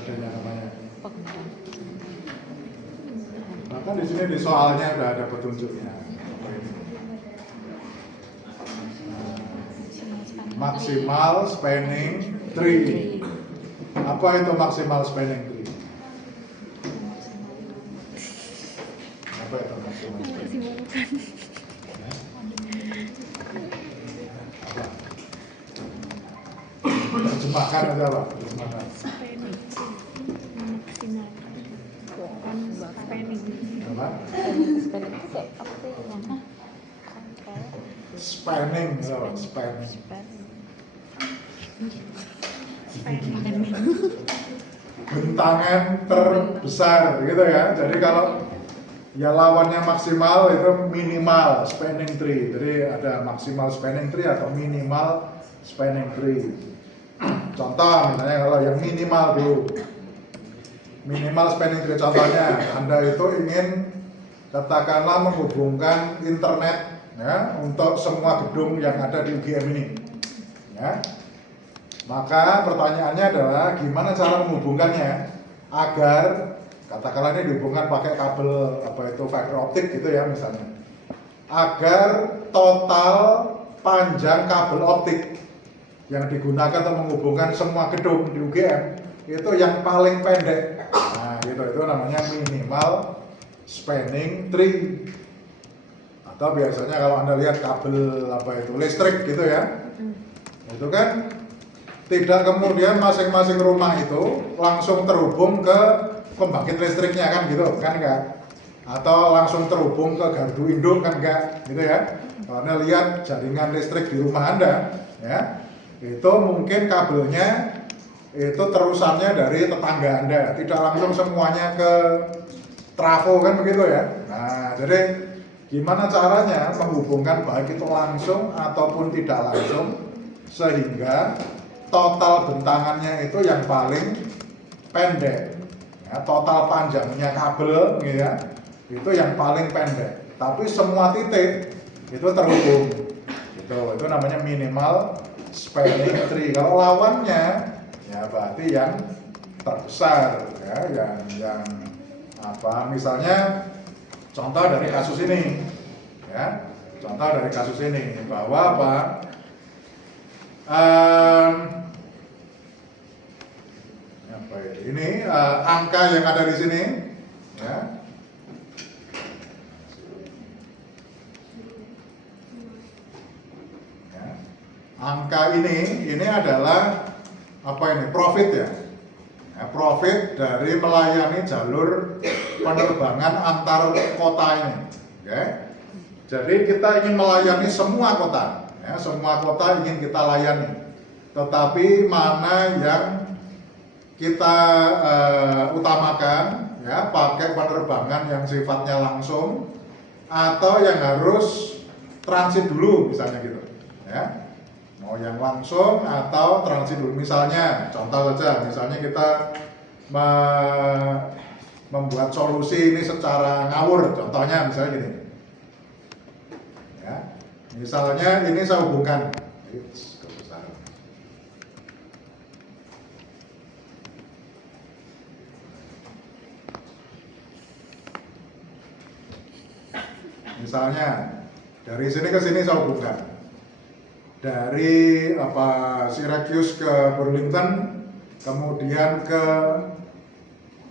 metodenya namanya. Bahkan di sini di soalnya udah ada petunjuknya. Maksimal spanning tree. Apa itu maksimal spanning tree? Apa itu maksimal spanning tree? Apa? Terjemahkan aja Pak. Terjemahkan. Spanning memaksimalkan keuangan spanning. Apa? Spanning itu kayak apa sih? Kontrol. Spanning, spanning. Bentangan terbesar gitu ya. Jadi kalau ya lawannya maksimal itu minimal spanning tree. Jadi ada maksimal spanning tree atau minimal spanning tree. Contoh misalnya kalau yang minimal dulu. Minimal spanning tree contohnya Anda itu ingin katakanlah menghubungkan internet ya untuk semua gedung yang ada di UGM ini. Ya. Maka pertanyaannya adalah gimana cara menghubungkannya agar katakanlah ini dihubungkan pakai kabel apa itu fiber optik gitu ya misalnya. Agar total panjang kabel optik yang digunakan untuk menghubungkan semua gedung di UGM itu yang paling pendek. Nah, gitu itu namanya minimal spanning tree. Atau biasanya kalau Anda lihat kabel apa itu listrik gitu ya. Itu kan tidak kemudian masing-masing rumah itu langsung terhubung ke pembangkit listriknya kan gitu kan enggak, atau langsung terhubung ke gardu induk kan enggak gitu ya. Kalau Anda lihat jaringan listrik di rumah Anda ya, itu mungkin kabelnya itu terusannya dari tetangga Anda, tidak langsung semuanya ke trafo kan begitu ya. Nah jadi gimana caranya menghubungkan baik itu langsung ataupun tidak langsung sehingga total bentangannya itu yang paling pendek ya, total panjangnya kabel gitu ya, itu yang paling pendek tapi semua titik itu terhubung gitu. Itu namanya minimal spanning tree. Kalau lawannya ya berarti yang terbesar ya, yang apa misalnya contoh dari kasus ini ya, contoh dari kasus ini bahwa apa ini angka yang ada di sini ya. Ya. Angka ini adalah apa ini profit ya. Ya, profit dari melayani jalur penerbangan antar kota ini. Okay. Jadi kita ingin melayani semua kota. Ya, semua kota ingin kita layani, tetapi mana yang kita utamakan ya, pakai penerbangan yang sifatnya langsung atau yang harus transit dulu misalnya gitu ya, mau yang langsung atau transit dulu. Misalnya contoh saja, misalnya kita membuat solusi ini secara ngawur, contohnya misalnya gini ya, misalnya ini saya hubungkan misalnya dari sini ke sini saya hubungkan dari apa Syracuse ke Burlington, kemudian ke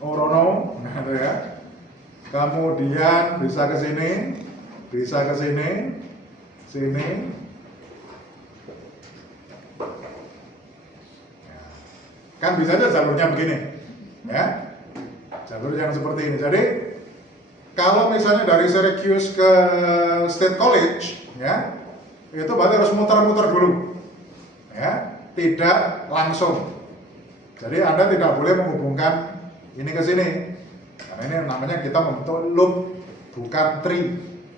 Orono, gitu ya. Kemudian bisa ke sini, bisa ke sini, sini. Kan bisa aja jalurnya begini, ya. Jalur yang seperti ini. Jadi kalau misalnya dari Syracuse ke State College, ya, itu berarti harus muter-muter dulu, ya, tidak langsung. Jadi Anda tidak boleh menghubungkan ini ke sini, karena ini namanya kita membentuk loop, bukan tree.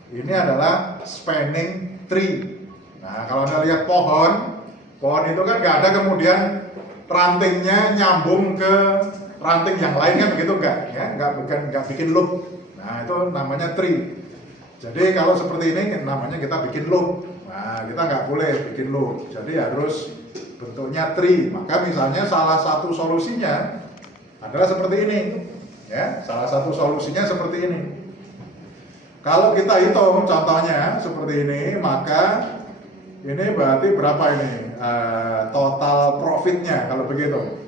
Ini adalah spanning tree. Nah, kalau Anda lihat pohon itu kan nggak ada kemudian rantingnya nyambung ke ranting yang lain kan begitu nggak, ya, nggak bikin loop. Nah, itu namanya tree. Jadi kalau seperti ini namanya kita bikin loop. Nah, kita nggak boleh bikin loop. Jadi harus bentuknya tree. Maka misalnya salah satu solusinya adalah seperti ini. Ya, salah satu solusinya seperti ini. Kalau kita hitung contohnya seperti ini, maka ini berarti berapa ini total profitnya kalau begitu?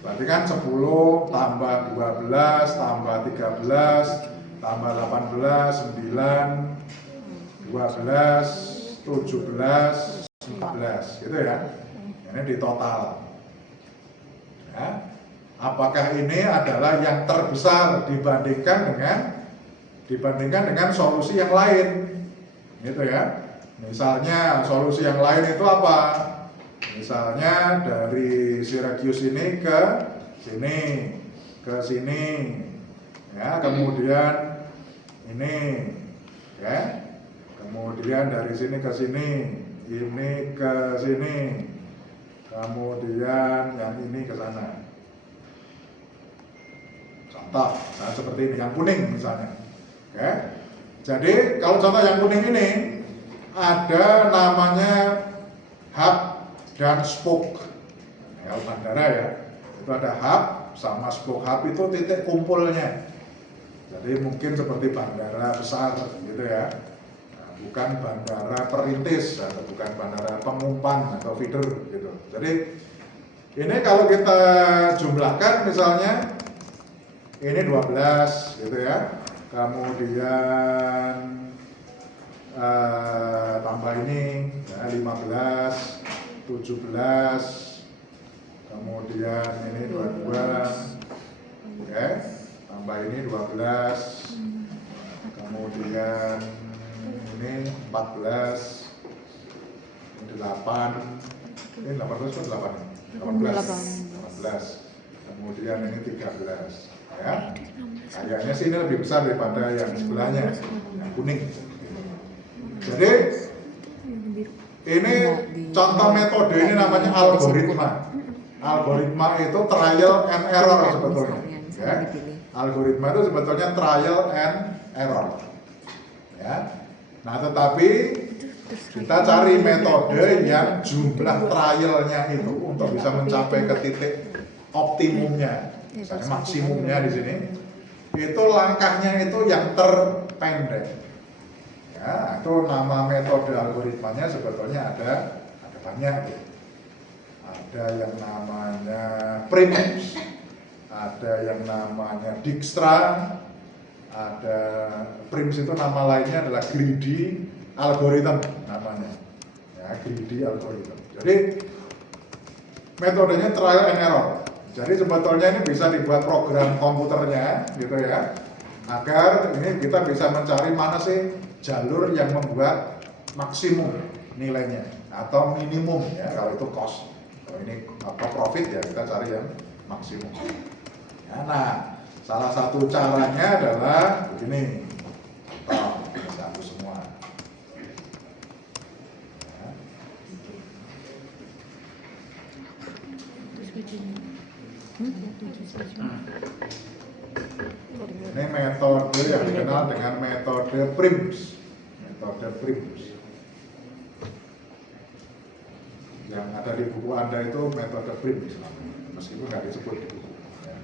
Berarti kan 10 tambah 12 tambah 13 tambah 18, 9, 12, 17, 14 gitu ya. Ini di total. Ya. Apakah ini adalah yang terbesar dibandingkan dengan solusi yang lain? Gitu ya. Misalnya solusi yang lain itu apa? Misalnya dari Syracuse ini ke sini, ya, kemudian ini, ya, kemudian dari sini ke sini, ini ke sini, kemudian yang ini ke sana. Contoh, nah seperti ini, yang kuning misalnya. Oke. Jadi kalau contoh yang kuning ini ada namanya hub dan spoke. Kalau bandara ya, itu ada hub sama spoke. Hub itu titik kumpulnya. Jadi mungkin seperti bandara besar gitu ya. Nah, bukan bandara perintis atau bukan bandara pengumpan atau feeder gitu. Jadi ini kalau kita jumlahkan misalnya ini 12 gitu ya. Kemudian tambah ini ya, 15, 17, kemudian ini 22, oke, tambah ini 12, kemudian ini 14, ini 8, ini 18 kan 8 ini? 18, kemudian ini 13 ya. Kayaknya sih ini lebih besar daripada yang sebelahnya, yang kuning. Jadi ini contoh metode, ini namanya algoritma. Algoritma itu trial and error sebetulnya. Ya. Algoritma itu sebetulnya trial and error. Ya. Nah, tetapi kita cari metode yang jumlah trialnya itu untuk bisa mencapai ke titik optimumnya, misalnya maksimumnya di sini. Itu langkahnya itu yang terpendek. Ya, itu nama metode algoritmanya sebetulnya ada banyak. Ada yang namanya Primms, ada yang namanya Dijkstra, ada Primms itu nama lainnya adalah greedy algorithm namanya. Ya, greedy algorithm. Jadi metodenya trial and error. Jadi sebetulnya ini bisa dibuat program komputernya gitu ya, agar ini kita bisa mencari mana sih jalur yang membuat maksimum nilainya atau minimum ya kalau itu cost. Kalau ini apa profit ya kita cari yang maksimum. Ya, nah, salah satu caranya adalah begini. Oh, satu semua. Ya. Ini metode yang dikenal dengan metode Primms. Metode Primms. Yang ada di buku Anda itu metode Primms, meskipun nggak disebut di buku. Ya.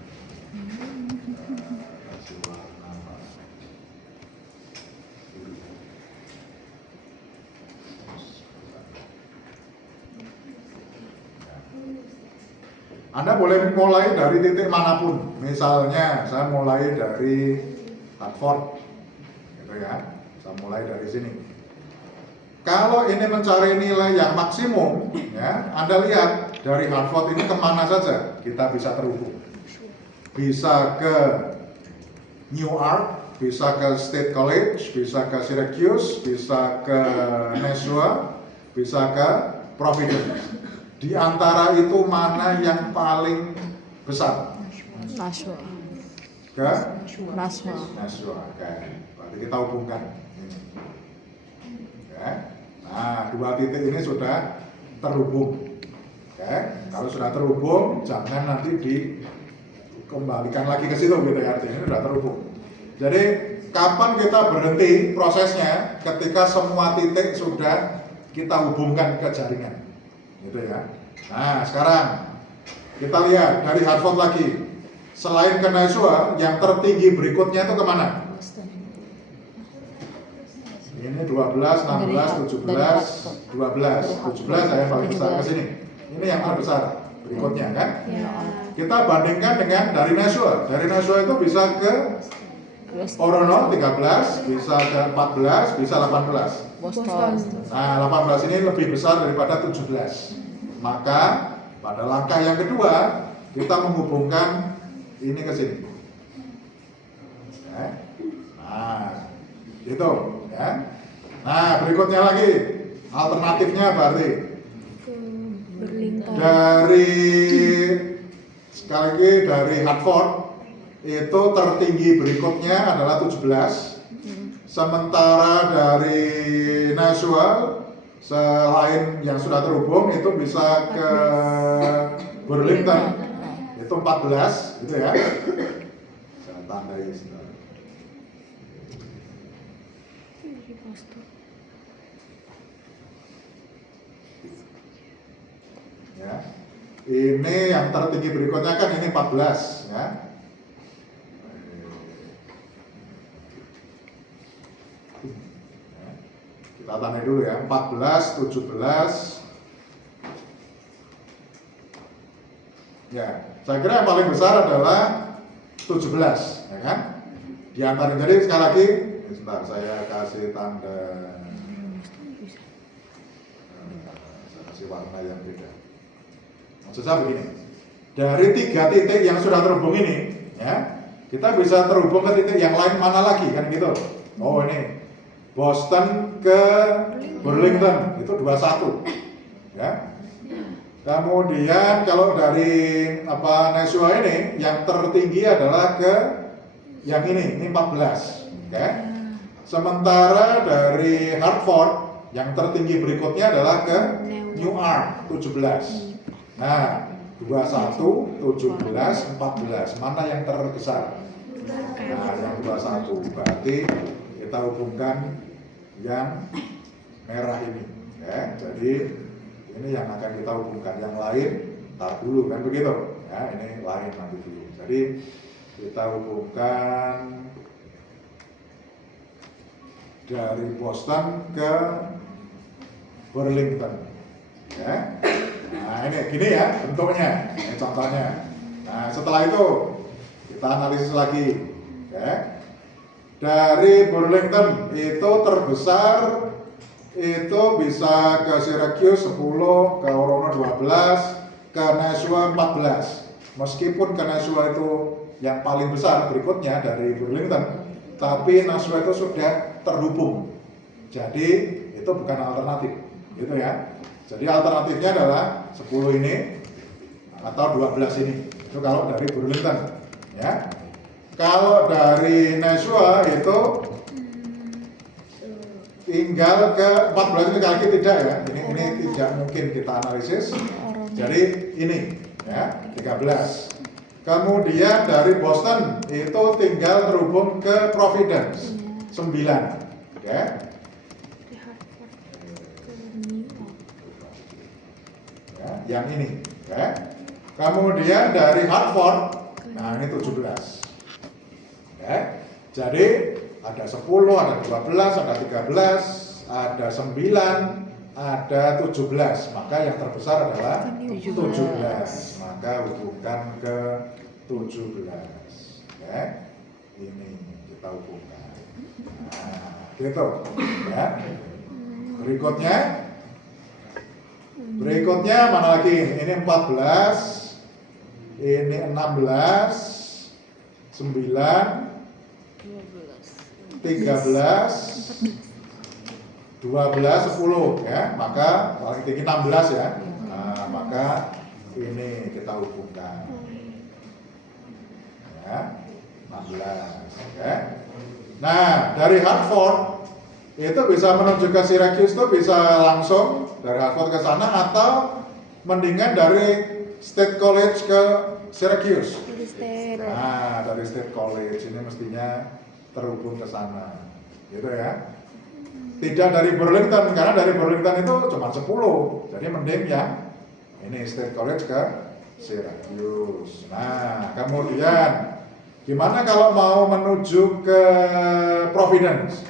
Anda boleh mulai dari titik manapun. Misalnya saya mulai dari Hartford, gitu ya. Saya mulai dari sini. Kalau ini mencari nilai yang maksimum, ya, Anda lihat dari Hartford ini kemana saja kita bisa terhubung. Bisa ke Newark, bisa ke State College, bisa ke Syracuse, bisa ke Nashua, bisa ke Providence. Di antara itu mana yang paling besar? Nashua. Ke? Nashua. Nashua. Oke. Berarti kita hubungkan. Oke. Nah, dua titik ini sudah terhubung. Oke. Kalau sudah terhubung, jangan nanti dikembalikan lagi ke situ gitu ya. Artinya ini sudah terhubung. Jadi kapan kita berhenti prosesnya? Ketika semua titik sudah kita hubungkan ke jaringan. Gitu ya. Nah, sekarang kita lihat dari Hartford lagi. selain ke Nashua, yang tertinggi berikutnya itu kemana? Ini 12, 16, 17, 12, 17 saya paling besar ke sini. Ini yang terbesar berikutnya kan? Kita bandingkan dengan dari Nashua. Dari Nashua itu bisa ke Orono 13, bisa ke 14, bisa 18. Boston. Nah, 18 ini lebih besar daripada 17. Maka pada langkah yang kedua kita menghubungkan ini ke sini. Nah, gitu ya. Nah, berikutnya lagi alternatifnya berarti dari sekali lagi dari Hartford itu tertinggi berikutnya adalah 17. Sementara dari Nashua selain yang sudah terhubung itu bisa ke Burlington itu 14 gitu ya. Saya tandai sebentar. Ya. Ini yang tertinggi berikutnya kan ini 14 ya. Kita tandai dulu ya, 14, 17. Ya, saya kira yang paling besar adalah 17, ya kan? Di antara jadi sekali lagi, sebentar saya kasih tanda, saya kasih warna yang beda. Maksud saya begini, dari 3 titik yang sudah terhubung ini, ya, kita bisa terhubung ke titik yang lain mana lagi kan gitu? Oh ini. Boston ke Burlington itu 21 ya. Kemudian kalau dari Nashua ini yang tertinggi adalah ke yang ini 14 oke. Sementara dari Hartford yang tertinggi berikutnya adalah ke Newark 17. Nah 21, 17, 14 mana yang terbesar? Nah yang 21 berarti kita hubungkan yang merah ini ya. Jadi ini yang akan kita hubungkan, yang lain tar dulu kan begitu ya, ini lain nanti dulu. Jadi kita hubungkan dari Boston ke Burlington ya. Nah ini gini ya bentuknya, ini contohnya. Nah setelah itu kita analisis lagi ya. Dari Burlington itu terbesar itu bisa ke Syracuse 10, ke Orono 12, ke Nashua 14. Meskipun ke Nashua itu yang paling besar berikutnya dari Burlington, tapi Nashua itu sudah terhubung. Jadi itu bukan alternatif, gitu ya. Jadi alternatifnya adalah 10 ini atau 12 ini. Itu kalau dari Burlington, ya. Kalau dari Nashua itu tinggal ke 14 ini lagi tidak ya. Ini tidak mungkin kita analisis. Jadi ini ya 13. Kemudian dari Boston itu tinggal terhubung ke Providence 9. Oke. Ya, yang ini ya. Kemudian dari Hartford, nah ini 17. Ya, jadi ada 10, ada 12, ada 13, ada 9, ada 17. Maka yang terbesar adalah 17. Maka hubungkan ke 17. Ya, ini kita hubungkan. Nah, gitu. Ya. Berikutnya mana lagi? Ini 14, ini 16, 9, 13, 12, 10 ya, maka paling tinggi 16 ya. Nah, maka ini kita hubungkan ya, 16 ya. Nah, dari Hartford itu bisa menuju ke Syracuse itu bisa langsung dari Hartford ke sana atau mendingan dari State College ke Syracuse. Nah, dari State College ini mestinya terhubung ke sana, gitu ya. Tidak dari Burlington, karena dari Burlington itu cuma 10, jadi mending yang ini State College ke Syracuse. Nah, kemudian gimana kalau mau menuju ke Providence?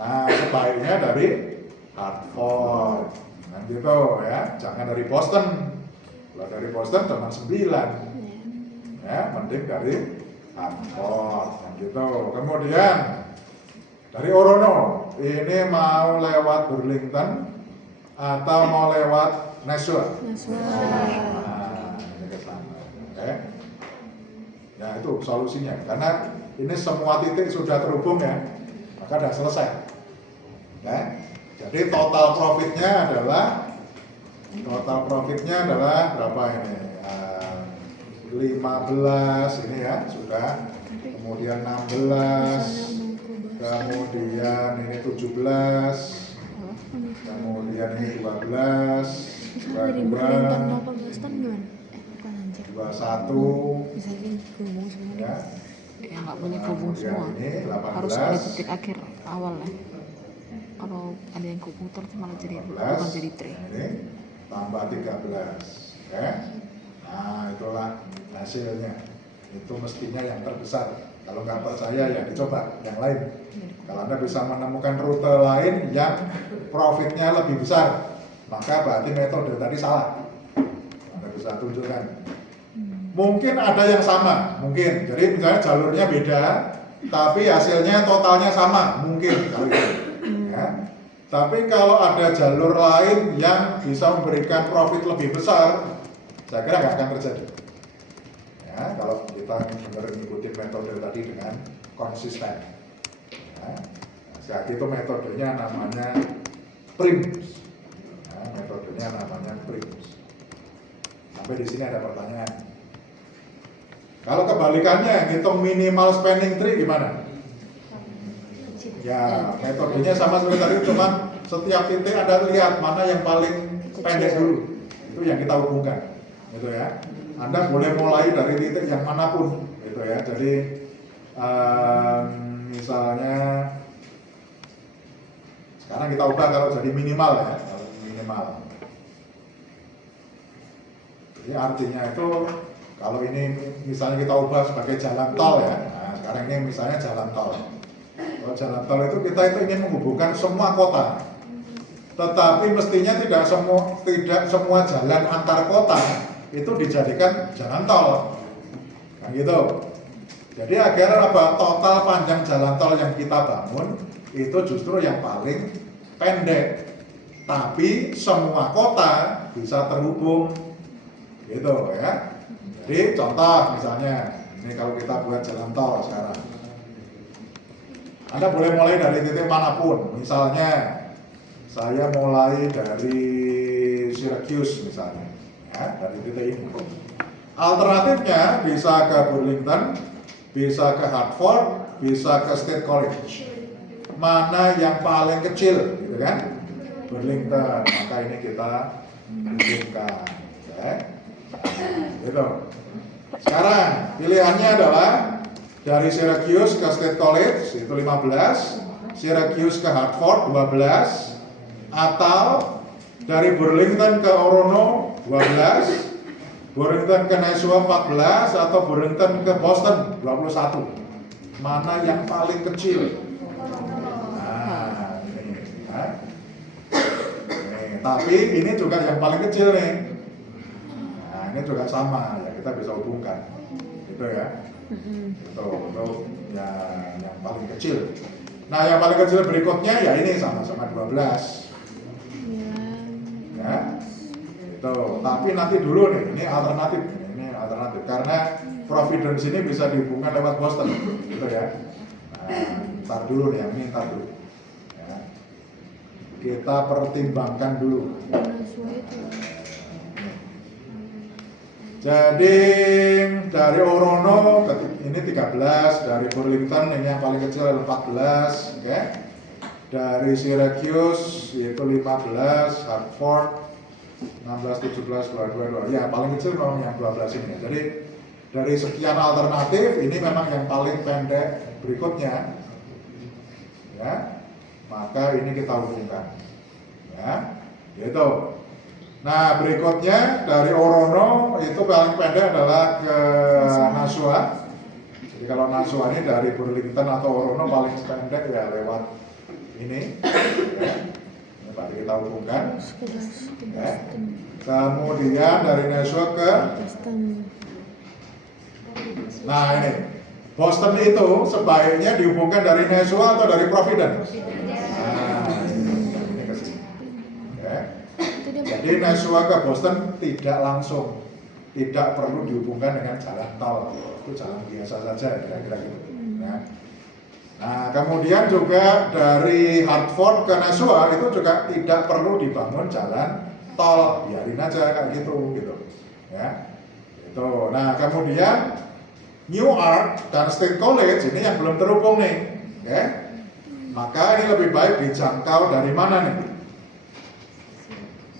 Nah, sebaiknya dari Hartford. Nah, gitu ya, jangan dari Boston. Kalau dari Boston cuma 9. Ya, mending dari Hartford. Nah, gitu. Kemudian dari Orono, ini mau lewat Burlington atau mau lewat Nashua? Nah, ini ke sana. Oke. Ya, itu solusinya. Karena ini semua titik sudah terhubung ya, maka sudah selesai. Ya. Jadi total profitnya adalah berapa ini? 15 ini ya sudah, kemudian 16, kemudian ini 17, kemudian ini 12, 22, 21, Bisa dihubung semua. ya. Ya nggak boleh hubung Kemudian semua. ini 18, Harus ada titik akhir awal ya. Kalau ada yang hubung terus malah jadi 15, bukan jadi nah 3. ini tambah 13, ya. Nah, itulah hasilnya. Itu mestinya yang terbesar. Kalau nggak percaya ya dicoba yang lain. Kalau Anda bisa menemukan rute lain yang profitnya lebih besar, maka berarti metode tadi salah. Anda bisa tunjukkan. Mungkin ada yang sama, mungkin. Jadi misalnya jalurnya beda, tapi hasilnya totalnya sama, mungkin kalau itu. Ya. Tapi kalau ada jalur lain yang bisa memberikan profit lebih besar, saya kira nggak akan terjadi. Ya, kalau kita benar mengikuti metode tadi dengan konsisten. Ya, saat itu metodenya namanya Primus. Ya, metodenya namanya Primus. Sampai di sini ada pertanyaan. Kalau kebalikannya, ngitung minimal spending tree gimana? Ya, metodenya sama seperti tadi, cuma setiap titik Anda lihat mana yang paling pendek dulu. Itu yang kita hubungkan, gitu ya. Anda boleh mulai dari titik yang manapun, gitu ya. Jadi, misalnya sekarang kita ubah kalau jadi minimal ya, kalau minimal. Jadi artinya itu kalau ini misalnya kita ubah sebagai jalan tol ya. Nah, sekarang ini misalnya jalan tol. Kalau jalan tol itu kita itu ingin menghubungkan semua kota. Tetapi mestinya tidak semua jalan antar kota itu dijadikan jalan tol. Kan gitu. Jadi agar apa? Total panjang jalan tol yang kita bangun itu justru yang paling pendek. Tapi semua kota bisa terhubung. Gitu ya. Jadi contoh misalnya, ini kalau kita buat jalan tol sekarang, Anda boleh mulai dari titik manapun. Misalnya, saya mulai dari Syracuse misalnya, ya, dari titik ini. Alternatifnya bisa ke Burlington, bisa ke Hartford, bisa ke State College. Mana yang paling kecil, gitu kan? Burlington. Maka ini kita hubungkan, ya. Gitu. Sekarang pilihannya adalah dari Syracuse ke State College itu 15, Syracuse ke Hartford 12, atau dari Burlington ke Orono 12, Burlington ke Nashua 14, atau Burlington ke Boston 21. Mana yang paling kecil? Nah, ini. Nah. Nih, tapi ini juga yang paling kecil nih. Nah, ini juga sama ya, kita bisa hubungkan. Gitu ya. Itu untuk yang paling kecil. Nah, yang paling kecil berikutnya ya ini sama-sama 12. Ya. Itu. Tapi nanti dulu nih, ini alternatif. Ini alternatif karena Providence ini bisa dihubungkan lewat Boston, gitu ya. Nah, ntar dulu nih, yang ini ntar dulu. Ya. Kita pertimbangkan dulu. Jadi dari Orono ini 13, dari Burlington ini yang paling kecil adalah 14, oke. Dari Syracuse itu 15, Hartford 16, 17, 22. Ya, paling kecil memang yang 12 ini. Jadi dari sekian alternatif ini memang yang paling pendek berikutnya. Ya. Maka ini kita hubungkan. Ya. Gitu. Nah, berikutnya dari Orono itu paling pendek adalah ke Nasua. Jadi kalau Nasua ini dari Burlington atau Orono paling pendek ya lewat ini. Ya. Ini baru kita hubungkan. Ya. Kemudian dari Nasua ke nah ini Boston itu sebaiknya dihubungkan dari Nasua atau dari Providence. Nah, ini ke sini. Ya. Jadi Nasua ke Boston tidak langsung, tidak perlu dihubungkan dengan jalan tol, itu jalan biasa saja kira-kira gitu. Nah, kemudian juga dari Hartford ke Nasua itu juga tidak perlu dibangun jalan tol, biarin aja kayak gitu. Ya, itu. Nah, kemudian Newark dan State College ini yang belum terhubung nih, ya. Maka ini lebih baik dijangkau dari mana nih?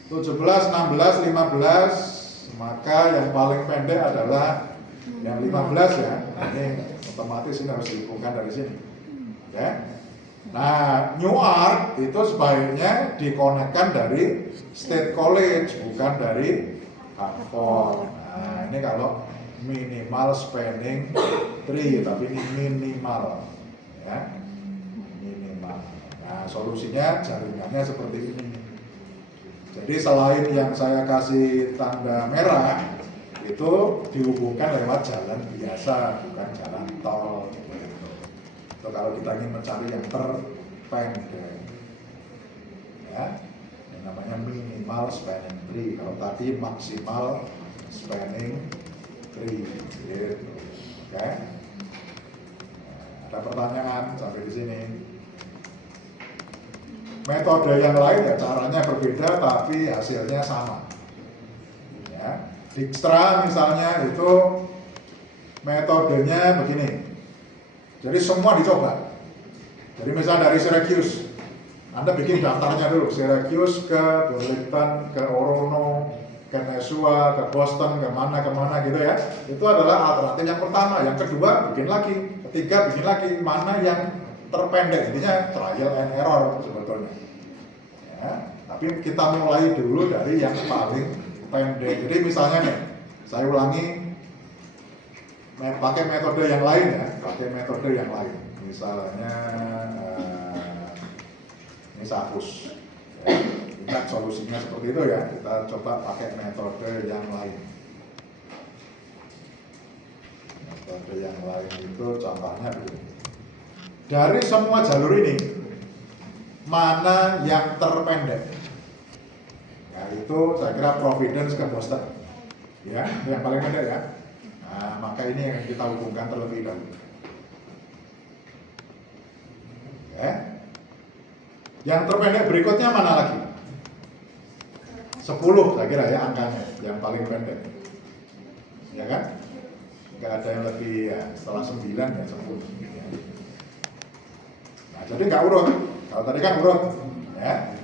17, 16, 15, maka yang paling pendek adalah yang 15 ya. Ini otomatis ini harus dihubungkan dari sini. Ya. Nah, Newark itu sebaiknya dikonekkan dari State College, bukan dari Hartford. Nah, ini kalau minimal spanning tree, tapi ini minimal. Ya. Minimal. Nah, solusinya jaringannya seperti ini. Jadi selain yang saya kasih tanda merah, itu dihubungkan lewat jalan biasa, bukan jalan tol. Itu kalau kita ingin mencari yang terpendek, ya, yang namanya minimal spanning tree. Kalau tadi maksimal spanning tree, gitu. Oke? Ada pertanyaan sampai di sini? Metode yang lain ya caranya berbeda tapi hasilnya sama. Ya. Dijkstra misalnya itu metodenya begini. Jadi semua dicoba. Jadi misalnya dari Syracuse, Anda bikin daftarnya dulu. Syracuse ke Burlington, ke Orono, ke Nasua, ke Boston, kemana gitu ya. Itu adalah alternatif yang pertama. Yang kedua bikin lagi, ketiga bikin lagi. Mana yang terpendek, intinya trial and error sebetulnya. Ya, tapi kita mulai dulu dari yang paling pendek. Jadi misalnya nih, saya ulangi, pakai metode yang lain ya, pakai metode yang lain. Misalnya ini Sapus. Ya, ingat solusinya seperti itu ya. Kita coba pakai metode yang lain. Metode yang lain itu contohnya begini. Dari semua jalur ini, mana yang terpendek? Nah, itu saya kira Providence ke Boston. Ya, yang paling pendek ya. Nah, maka ini yang kita hubungkan terlebih dahulu. Ya. Yang terpendek berikutnya mana lagi? 10 saya kira ya angkanya, yang paling pendek. Ya kan? Nggak ada yang lebih ya, setelah 9 ya 10. Ya. Nah, jadi nggak urut. Kalau tadi kan urut, ya.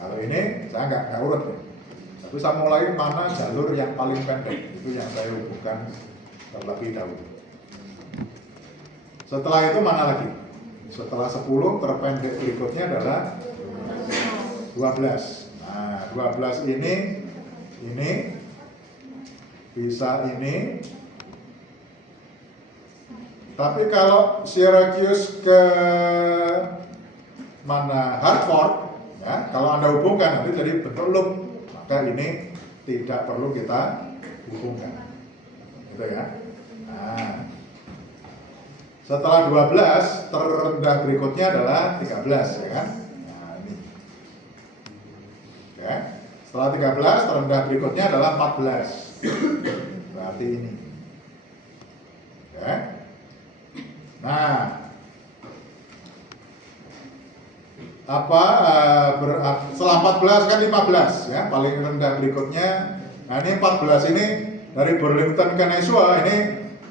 Kalau ini saya nggak urut. Ya. Tapi saya mulai mana jalur yang paling pendek, itu yang saya hubungkan terlebih dahulu. Setelah itu mana lagi? Setelah 10 terpendek berikutnya adalah 12. Nah, 12 ini bisa ini. Tapi kalau Syracuse ke mana Hartford, ya, kalau Anda hubungkan nanti jadi bentuk loop, maka ini tidak perlu kita hubungkan, gitu ya. Nah, setelah 12 terendah berikutnya adalah 13, ya kan? Nah, ini, ya. Setelah 13 terendah berikutnya adalah 14, berarti ini, ya. Nah, setelah 14 kan 15 ya, paling rendah berikutnya. Nah, ini 14 ini dari Burlington ke Nasua, ini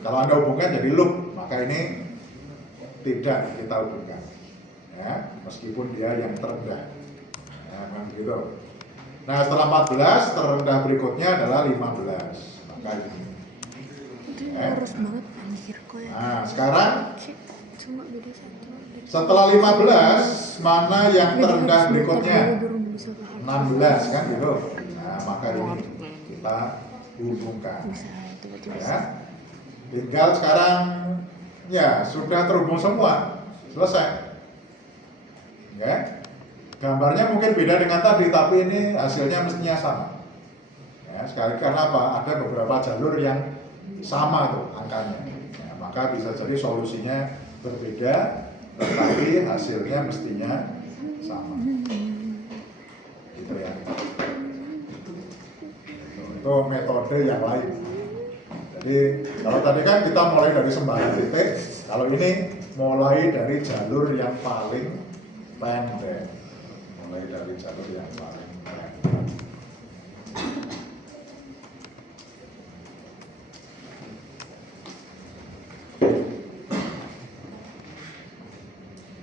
kalau Anda hubungkan jadi loop, maka ini tidak kita hubungkan. Ya, meskipun dia yang terendah. Ya, memang gitu. Nah, setelah 14 terendah berikutnya adalah 15. Maka ini. Ya. Nah, sekarang setelah 15 mana yang terendah berikutnya? 16 kan gitu. Nah, maka ini kita hubungkan. Bisa, tiba-tiba Ya. Tinggal sekarang ya sudah terhubung semua, selesai. Ya. Gambarnya mungkin beda dengan tadi, tapi ini hasilnya mestinya sama. Ya, sekali karena apa? Ada beberapa jalur yang sama tuh angkanya. Ya, maka bisa jadi solusinya berbeda, tetapi hasilnya mestinya sama. Gitu ya. Itu metode yang lain. Jadi kalau tadi kan kita mulai dari sembarang titik, kalau ini mulai dari jalur yang paling pendek. Mulai dari jalur yang paling pendek.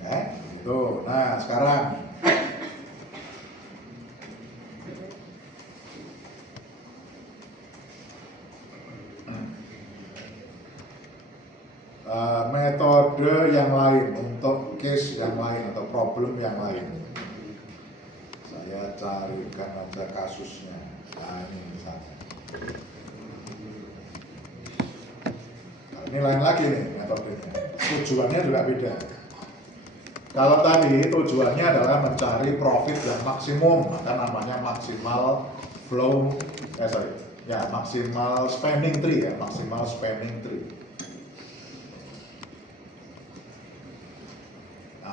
Ya, itu. Nah, sekarang metode yang lain untuk case yang lain atau problem yang lain. Saya carikan aja kasusnya. Nah, ini misalnya. Nah, ini lain lagi nih metodenya. Tujuannya juga beda. Kalau tadi tujuannya adalah mencari profit yang maksimum, maka namanya maksimal flow, maksimal spending tree ya, maksimal spending tree.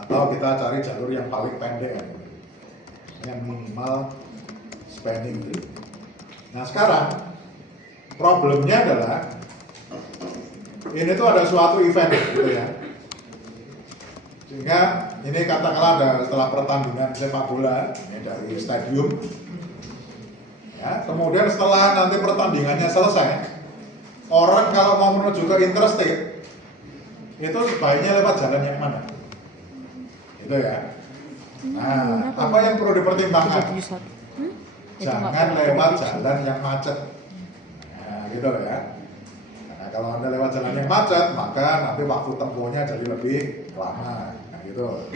Atau kita cari jalur yang paling pendek yang minimal spending tree. Nah sekarang problemnya adalah ini tuh ada suatu event gitu ya, sehingga ini katakanlah ada setelah pertandingan sepak bola ini dari stadium ya, kemudian setelah nanti pertandingannya selesai, orang kalau mau menuju ke interstate itu sebaiknya lewat jalan yang mana? Itu ya. Nah, apa yang perlu dipertimbangkan? Jangan lewat jalan yang macet. Nah, gitu ya. Nah, kalau Anda lewat jalan yang macet, maka nanti waktu tempuhnya jadi lebih lama. Nah, gitu.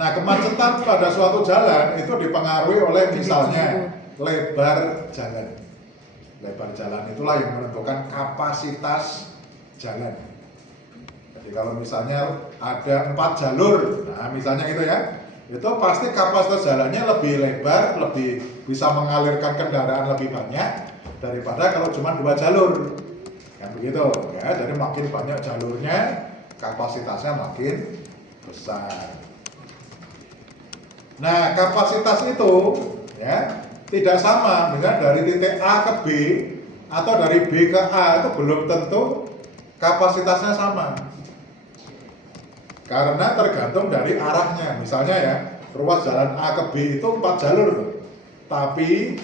Nah, kemacetan pada suatu jalan itu dipengaruhi oleh misalnya lebar jalan. Lebar jalan itulah yang menentukan kapasitas jalan. Jadi kalau misalnya ada 4 jalur, nah misalnya gitu ya, itu pasti kapasitas jalannya lebih lebar, lebih bisa mengalirkan kendaraan lebih banyak daripada kalau cuma 2 jalur, kan begitu ya. Jadi makin banyak jalurnya, kapasitasnya makin besar. Nah kapasitas itu ya tidak sama, misalnya dari titik A ke B atau dari B ke A itu belum tentu kapasitasnya sama. Karena tergantung dari arahnya. Misalnya ya, ruas jalan A ke B itu 4 jalur. Tapi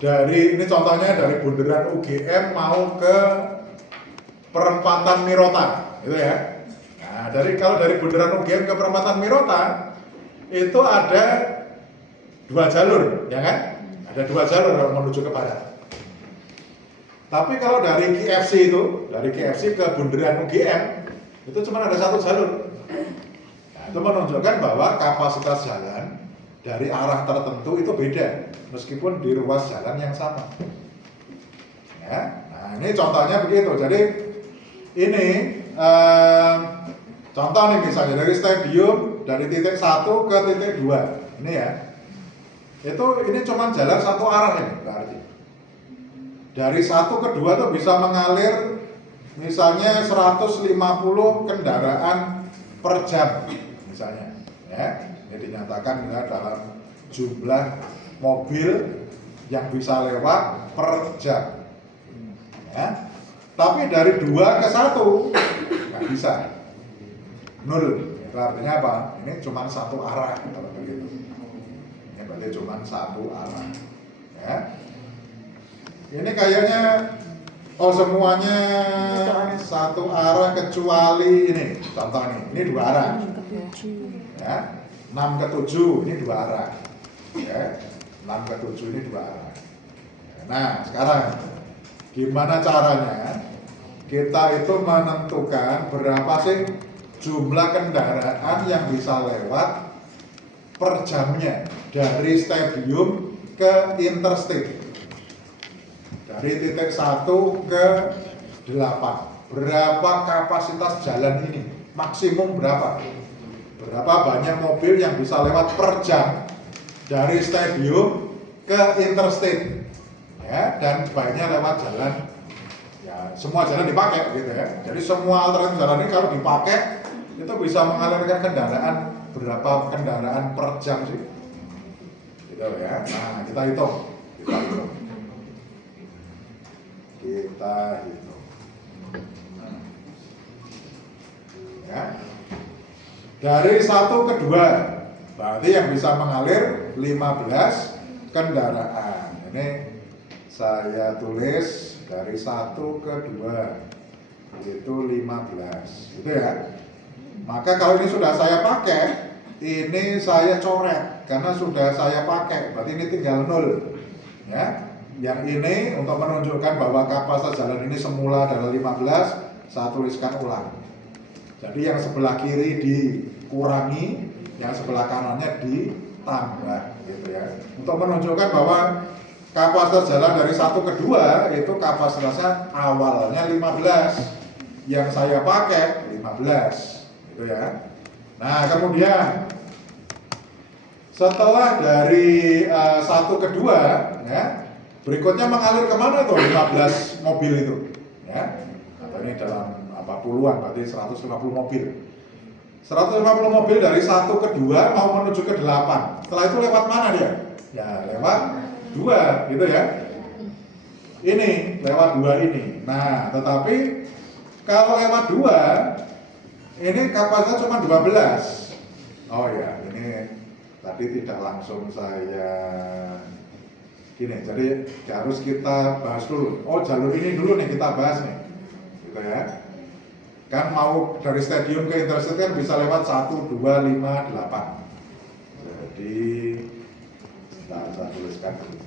dari ini contohnya dari bundaran UGM mau ke perempatan Mirota, gitu ya. Nah, kalau dari bundaran UGM ke perempatan Mirota itu ada 2 jalur, ya kan? Ada 2 jalur menuju ke barat. Tapi kalau dari KFC ke bundaran UGM itu cuma ada 1 jalur. Nah, itu menunjukkan bahwa kapasitas jalan dari arah tertentu itu beda, meskipun di ruas jalan yang sama. Ya, nah ini contohnya begitu. Jadi ini contoh nih misalnya dari stadium dari titik 1 ke titik 2, ini ya. Ini cuma jalan 1 arah ini berarti. Dari 1 ke 2 tuh bisa mengalir misalnya 150 kendaraan per jam misalnya ya. Ini dinyatakan ya, dalam jumlah mobil yang bisa lewat per jam ya. Tapi dari 2 ke 1 nggak bisa, 0. Itu artinya apa? Ini cuma 1 arah kalau begitu. Ini berarti cuma 1 arah ya. Ini kayaknya semuanya 1 arah kecuali ini contoh nih, ini 2 arah ya. 6 ke 7 ini 2 arah ya. 6 ke 7 ini 2 arah. Nah sekarang gimana caranya kita itu menentukan berapa sih jumlah kendaraan yang bisa lewat per jamnya dari stadium ke interstate. Dari titik 1 ke 8. Berapa kapasitas jalan ini? Maksimum berapa? Berapa banyak mobil yang bisa lewat per jam dari stadium ke interstate? Ya, dan banyak lewat jalan. Ya, semua jalan dipakai gitu ya. Jadi semua alternatif jalan ini kalau dipakai itu bisa mengalirkan kendaraan, berapa kendaraan per jam sih? Gitu ya. Nah, kita hitung. Kita hitung. Ya. Dari 1 ke 2 berarti yang bisa mengalir 15 kendaraan. Ini saya tulis dari 1 ke 2 itu 15 gitu ya. Maka kalau ini sudah saya pakai, ini saya coret karena sudah saya pakai, berarti ini tinggal 0 ya. Yang ini untuk menunjukkan bahwa kapasitas jalan ini semula adalah 15, saya tuliskan ulang. Jadi yang sebelah kiri dikurangi, yang sebelah kanannya ditambah gitu ya. Untuk menunjukkan bahwa kapasitas jalan dari 1 ke 2 itu kapasitasnya awalnya 15, yang saya pakai 15 gitu ya. Nah, kemudian setelah dari 1 ke 2 ya, berikutnya mengalir kemana tuh 15 mobil itu ya. Atau ini dalam puluhan, berarti 150 mobil. 150 mobil dari 1 ke 2 mau menuju ke 8. Setelah itu lewat mana dia? Ya, lewat 2 gitu ya. Ini lewat 2 ini. Nah, tetapi kalau lewat 2 ini kapasitas cuma 12. Oh ya, ini tadi tidak langsung saya gini. Jadi harus kita bahas dulu. Oh, jalur ini dulu nih kita bahas nih. Gitu ya. Kan mau dari stadium ke interstate kan bisa lewat 1, 2, 5, 8. Jadi saya tuliskan dulu.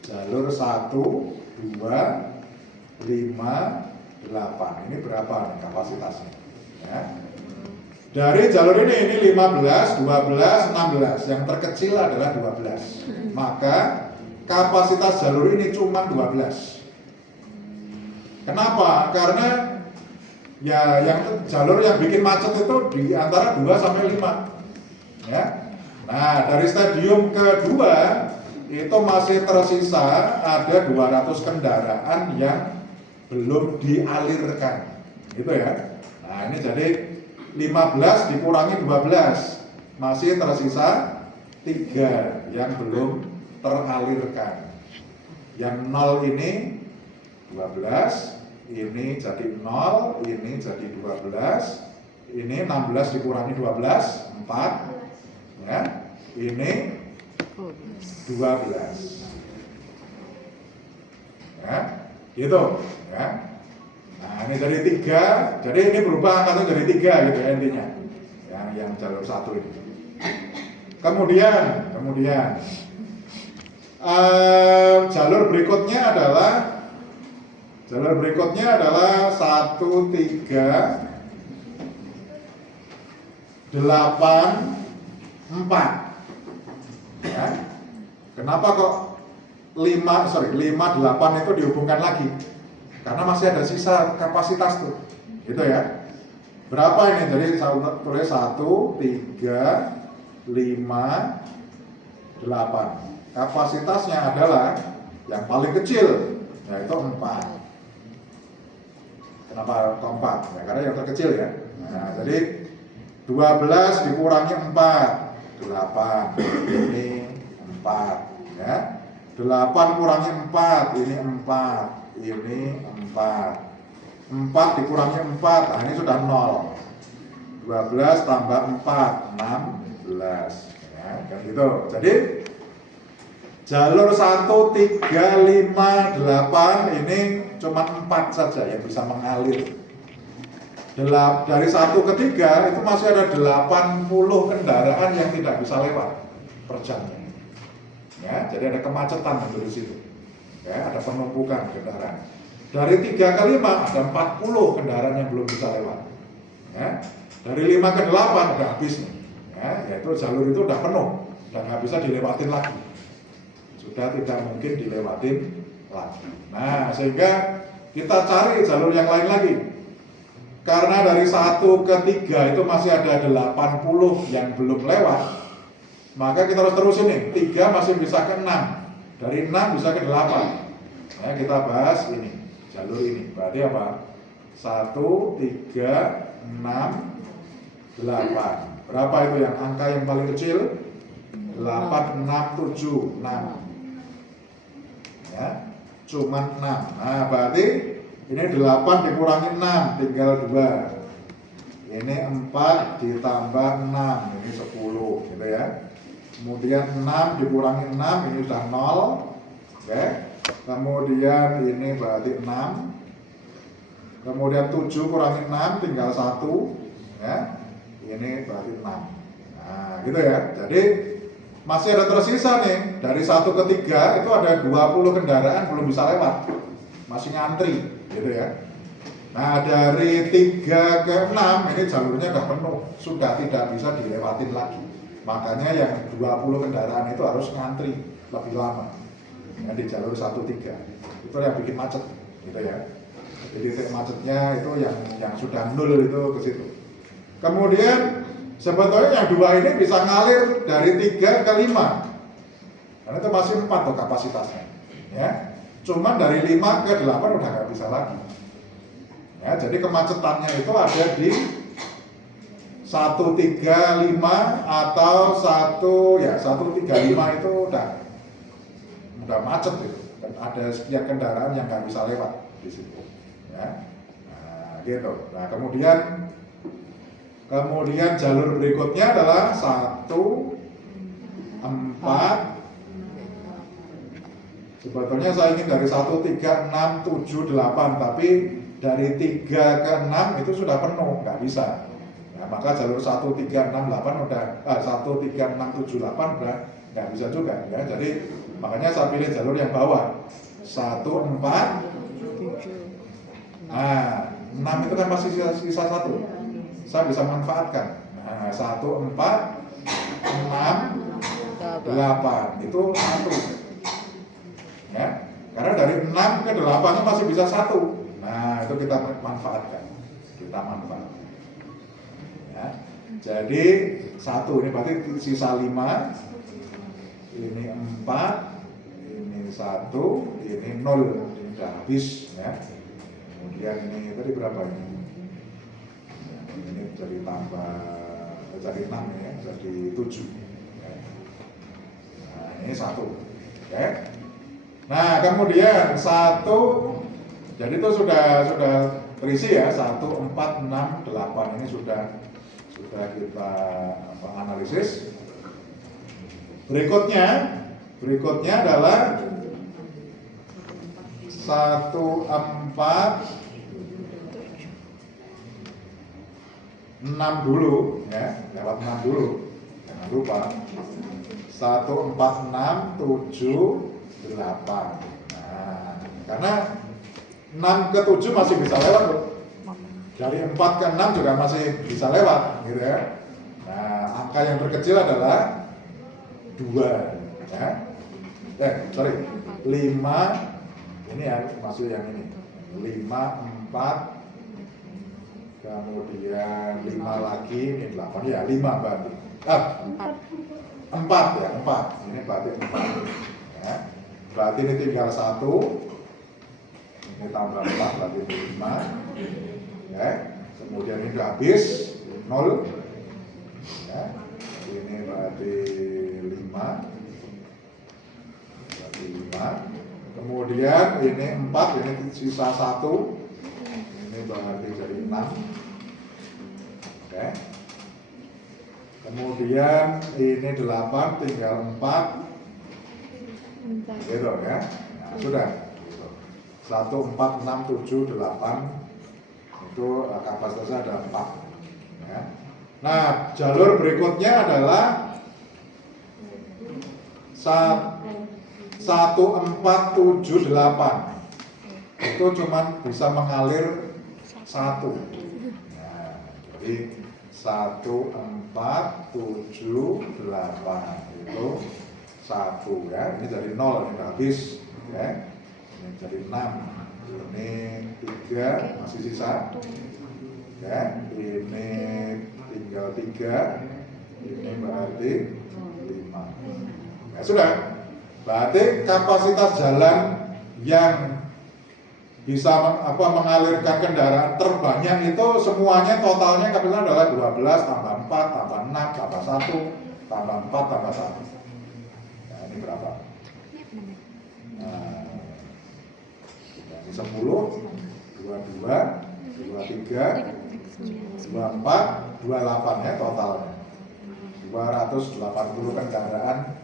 Jalur 1, 2, 5, 8. Ini berapa nih kapasitasnya? Ya. Dari jalur ini 15, 12, 16. Yang terkecil adalah 12. Maka kapasitas jalur ini cuma 12. Kenapa? Karena ya yang jalur yang bikin macet itu di antara 2 sampai 5. Ya. Nah, dari stadium kedua itu masih tersisa ada 200 kendaraan yang belum dialirkan. Gitu ya. Nah, ini jadi 15 dikurangi 12. Masih tersisa 3 yang belum teralirkan. Yang 0 ini 12, ini jadi 0, ini jadi 12, ini 16 dikurangi 12, 4, ya, ini 12, ya, gitu, ya. Nah, ini dari 3, jadi ini berubah angkanya jadi 3 gitu ya intinya, yang jalur 1 ini. Kemudian, jalur berikutnya adalah 1, 3, 8, 4. Ya. Kenapa kok 5, 8 itu dihubungkan lagi? Karena masih ada sisa kapasitas tuh. Gitu ya. Berapa ini? Jadi saya tulis 1, 3, 5, 8. Kapasitasnya adalah yang paling kecil, yaitu 4. Kenapa kok 4? Ya, karena yang terkecil ya. Nah, jadi 12 dikurangi 4, 8. Ini 4 ya. 8 kurangi 4, ini 4. Ini 4. 4 dikurangi 4, nah ini sudah 0. 12 tambah 4, 16. Ya, kan gitu. Jadi jalur 1, 3, 5, 8 ini cuma 4 saja yang bisa mengalir. Dari 1 ke 3 itu masih ada 80 kendaraan yang tidak bisa lewat per jamnya. Ya, jadi ada kemacetan di situ. Ya, ada penumpukan kendaraan. Dari 3 ke 5 ada 40 kendaraan yang belum bisa lewat. Ya, dari 5 ke 8 udah habis nih. Ya, yaitu jalur itu udah penuh sudah nggak bisa dilewatin lagi, sudah tidak mungkin dilewatin lagi. Nah, sehingga kita cari jalur yang lain lagi. Karena dari 1 ke 3 itu masih ada 80 yang belum lewat, maka kita harus terusin nih. 3 masih bisa ke 6, dari 6 bisa ke 8. Nah, kita bahas ini, jalur ini. Berarti apa? 1, 3, 6, 8. Berapa itu yang angka yang paling kecil? 8, 6, 7, 6. Ya, cuman 6. Nah, berarti ini 8 dikurangi 6, tinggal 2. Ini 4 ditambah 6, ini 10, gitu ya. Kemudian 6 dikurangi 6, ini sudah 0. Oke. Kemudian ini berarti 6. Kemudian 7 kurangi 6, tinggal 1. Ya. Ini berarti 6. Nah, gitu ya. Jadi masih ada tersisa nih. Dari 1 ke 3 itu ada 20 kendaraan belum bisa lewat. Masih ngantri, gitu ya. Nah, dari 3 ke 6 ini jalurnya udah penuh, sudah tidak bisa dilewatin lagi. Makanya yang 20 kendaraan itu harus ngantri lebih lama. Ya, di jalur 1, 3. Itu yang bikin macet, gitu ya. Jadi titik macetnya itu yang sudah 0 itu ke situ. Kemudian sebetulnya yang 2 ini bisa ngalir dari 3 ke 5. Karena itu masih 4 tuh kapasitasnya. Ya. Cuman dari 5 ke 8 udah nggak bisa lagi. Ya, jadi kemacetannya itu ada di 135 atau 135 itu udah macet itu. Ada sekian kendaraan yang nggak bisa lewat di situ. Ya. Nah, gitu. Nah, kemudian jalur berikutnya adalah 1, 4. Sebetulnya saya ingin dari 1, 3, 6, 7, 8, tapi dari 3 ke 6 itu sudah penuh, nggak bisa. Nah, maka jalur 1, 3, 6, 8 udah 1, 3, 6, 7, 8 udah nggak bisa juga ya. Jadi makanya saya pilih jalur yang bawah 1, 4. Nah, 6 itu kan masih sisa 1. Saya bisa manfaatkan. Nah, 1, 4, 6, 8 itu 1. Ya, karena dari 6 ke 8 masih bisa 1. Nah, itu kita manfaatkan. Ya. Jadi 1 ini berarti sisa 5. Ini 4. Ini 1. Ini 0. Ini sudah habis ya. Kemudian ini tadi berapa ini? Ini jadi jadi 6 ya, jadi 7. Ya. Nah, ini 1. Oke. Nah, kemudian 1, jadi itu sudah terisi ya, 1, 4, 6, 8 ini sudah kita analisis. Berikutnya adalah 1, 4, 6 dulu ya, lewat 6 dulu, jangan lupa. 1, 4, 6, 7, 8. Nah, karena 6 ke 7 masih bisa lewat loh. Dari 4 ke 6 juga masih bisa lewat, gitu ya. Nah, angka yang terkecil adalah 2 ya. 5. Ini ya, maksud yang ini. 5, 4, kemudian 5 lagi, ini 8 ya, 5 berarti. 4 ya, 4. Ini berarti 4. Ya. Berarti ini tinggal 1. Ini tambah 4 berarti 5. Ya. Kemudian ini udah habis 0. Ya. Ini berarti 5. Berarti 5. Kemudian ini 4, ini sisa 1. Ini berarti jadi 6. Oke. Kemudian ini 8, tinggal 4. Gitu ya. Nah, sudah. 1, 4, 6, 7, 8. Itu kapasitasnya ada 4. Ya. Nah, jalur berikutnya adalah 1, 4, 7, 8. Itu cuman bisa mengalir 1. Nah, jadi 1, 4, 7, 8 itu 1 ya. Ini dari 0 ini habis ya. Ini jadi 6. Ini 3 masih sisa ya. Ini tinggal 3. Ini berarti 5 ya sudah. Berarti kapasitas jalan yang bisa mengalirkan kendaraan terbanyak itu semuanya totalnya kapasitas adalah 12 tambah 4 tambah 6 tambah 1 tambah 4 tambah 1. Nah, ini berapa? Nah, ini 10, 22, 23, 24, 28 ya totalnya. 280 kendaraan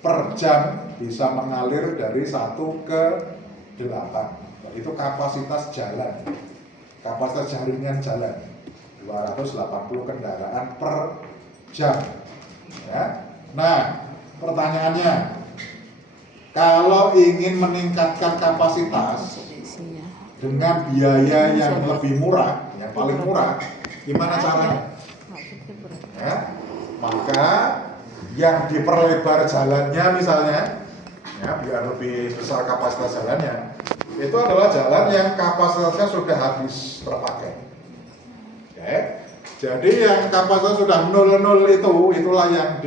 per jam bisa mengalir dari 1 ke 8. Itu kapasitas jalan, kapasitas jaringan jalan 280 kendaraan per jam ya. Nah pertanyaannya, kalau ingin meningkatkan kapasitas dengan biaya yang lebih murah, yang paling murah, gimana caranya ya? Maka yang diperlebar jalannya misalnya ya, biar lebih besar kapasitas jalannya, itu adalah jalan yang kapasitasnya sudah habis terpakai. Oke. Jadi yang kapasitas sudah 0 itulah yang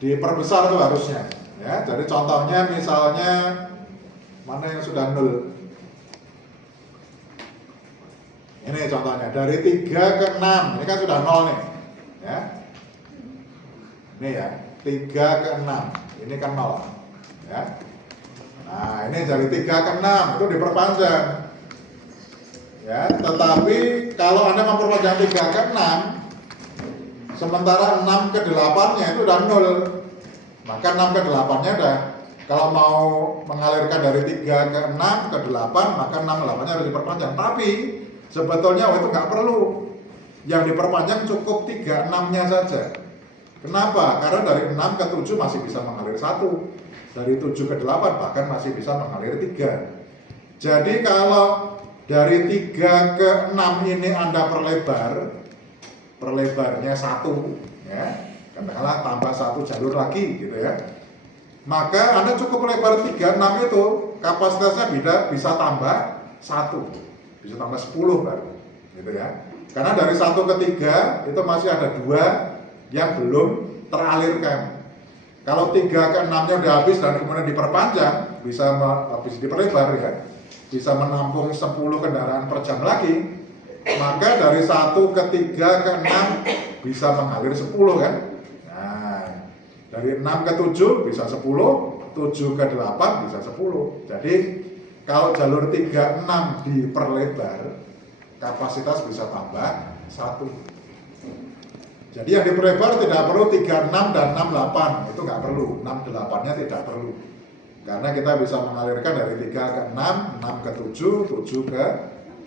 diperbesar tuh harusnya. Ya, jadi contohnya misalnya mana yang sudah 0? Ini contohnya dari 3 ke 6, ini kan sudah 0 nih. Ya. Ini ya, 3 ke 6, ini kan 0. Ya. Nah, ini dari 3 ke 6 itu diperpanjang. Ya, tetapi kalau Anda memperpanjang 3 ke 6, sementara 6 ke 8-nya itu udah 0. Maka 6 ke 8-nya udah, kalau mau mengalirkan dari 3 ke 6 ke 8, maka 6 ke 8-nya harus diperpanjang. Tapi sebetulnya itu nggak perlu. Yang diperpanjang cukup 3 6-nya saja. Kenapa? Karena dari 6 ke 7 masih bisa mengalir 1. Dari 7 ke 8 bahkan masih bisa mengalir 3. Jadi kalau dari 3 ke 6 ini Anda perlebarnya 1 ya, katakanlah tambah 1 jalur lagi gitu ya, maka Anda cukup lebar 3, 6 itu kapasitasnya bisa tambah 1, bisa tambah 10 baru gitu ya. Karena dari 1 ke 3 itu masih ada 2 yang belum teralirkan. Kalau 3 ke 6-nya udah habis dan kemudian diperpanjang, bisa diperlebar ya, bisa menampung 10 kendaraan per jam lagi, maka dari 1 ke 3 ke 6 bisa mengalir 10 kan. Nah, dari 6 ke 7 bisa 10, 7 ke 8 bisa 10. Jadi kalau jalur 36 diperlebar, kapasitas bisa tambah 1. Jadi yang diperlebar tidak perlu 36 dan 68, itu nggak perlu, 68-nya tidak perlu. Karena kita bisa mengalirkan dari 3 ke 6, 6 ke 7, 7 ke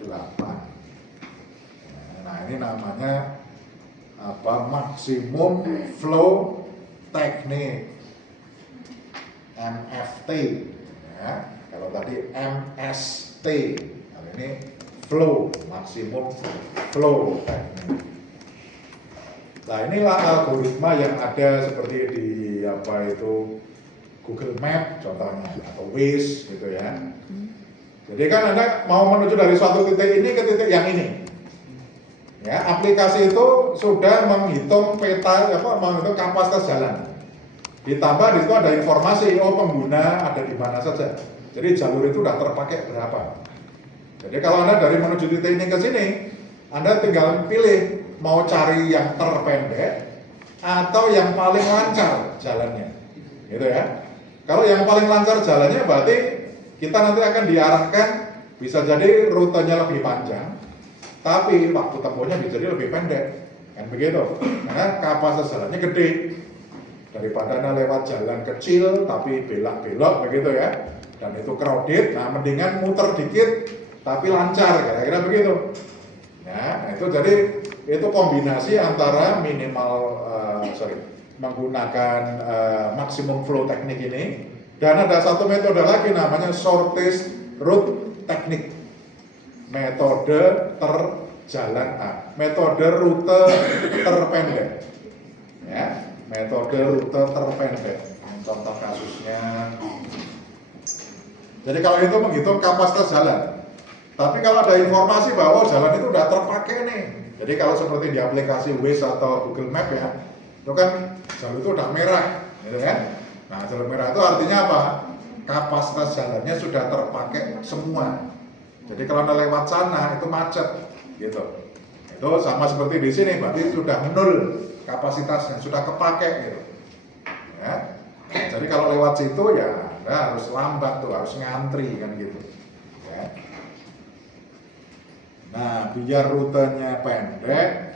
8. Nah ini namanya maksimum flow technique, MFT. Ya. Kalau tadi MST, kalau ini flow, maksimum flow technique. Nah inilah algoritma yang ada seperti di Google Map contohnya atau Waze gitu ya. Jadi kan Anda mau menuju dari suatu titik ini ke titik yang ini. Ya, aplikasi itu sudah menghitung menghitung kapasitas jalan. Ditambah di situ ada informasi pengguna ada di mana saja. Jadi jalur itu sudah terpakai berapa. Jadi kalau Anda dari menuju titik ini ke sini, Anda tinggal pilih mau cari yang terpendek atau yang paling lancar jalannya, gitu ya. Kalau yang paling lancar jalannya berarti kita nanti akan diarahkan, bisa jadi rutenya lebih panjang, tapi waktu tempuhnya bisa jadi lebih pendek, kan begitu? Karena kapasitas jalannya gede, daripada Anda lewat jalan kecil tapi belok-belok begitu ya, dan itu crowded. Nah mendingan muter dikit tapi lancar, kira-kira begitu. Ya, itu jadi itu kombinasi antara menggunakan maximum flow teknik ini, dan ada satu metode lagi namanya shortest route teknik, metode jalan metode rute terpendek. Ya, metode rute terpendek. Contoh kasusnya. Jadi kalau itu menghitung kapasitas jalan. Tapi kalau ada informasi bahwa jalan itu udah terpakai nih. Jadi kalau seperti di aplikasi Waze atau Google Map ya, itu kan jalur itu udah merah, gitu kan? Nah, jalur merah itu artinya apa? Kapasitas jalannya sudah terpakai semua. Jadi kalau Anda lewat sana itu macet, gitu. Itu sama seperti di sini, berarti sudah nol kapasitasnya, sudah kepake, gitu. Ya. Nah, jadi kalau lewat situ ya Anda harus lambat tuh, harus ngantri kan gitu. Ya. Nah, biar rutenya pendek,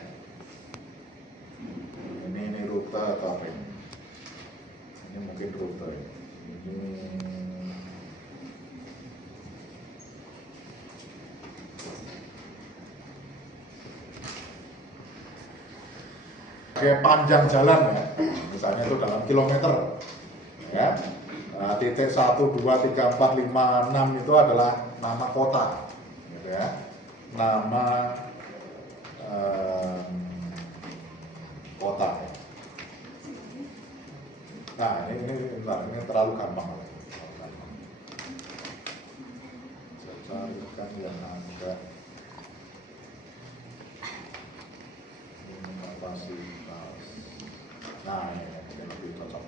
ini rute atau apa ini? Ini mungkin rute. Ini kayak panjang jalan ya, misalnya itu dalam kilometer, ya. Nah, titik 1, 2, 3, 4, 5, 6 itu adalah nama kota, gitu ya. Nama kota. Nah, ini terlalu gampang. Saya carikan yang agak kapasitas. Nah, ini lebih cocok.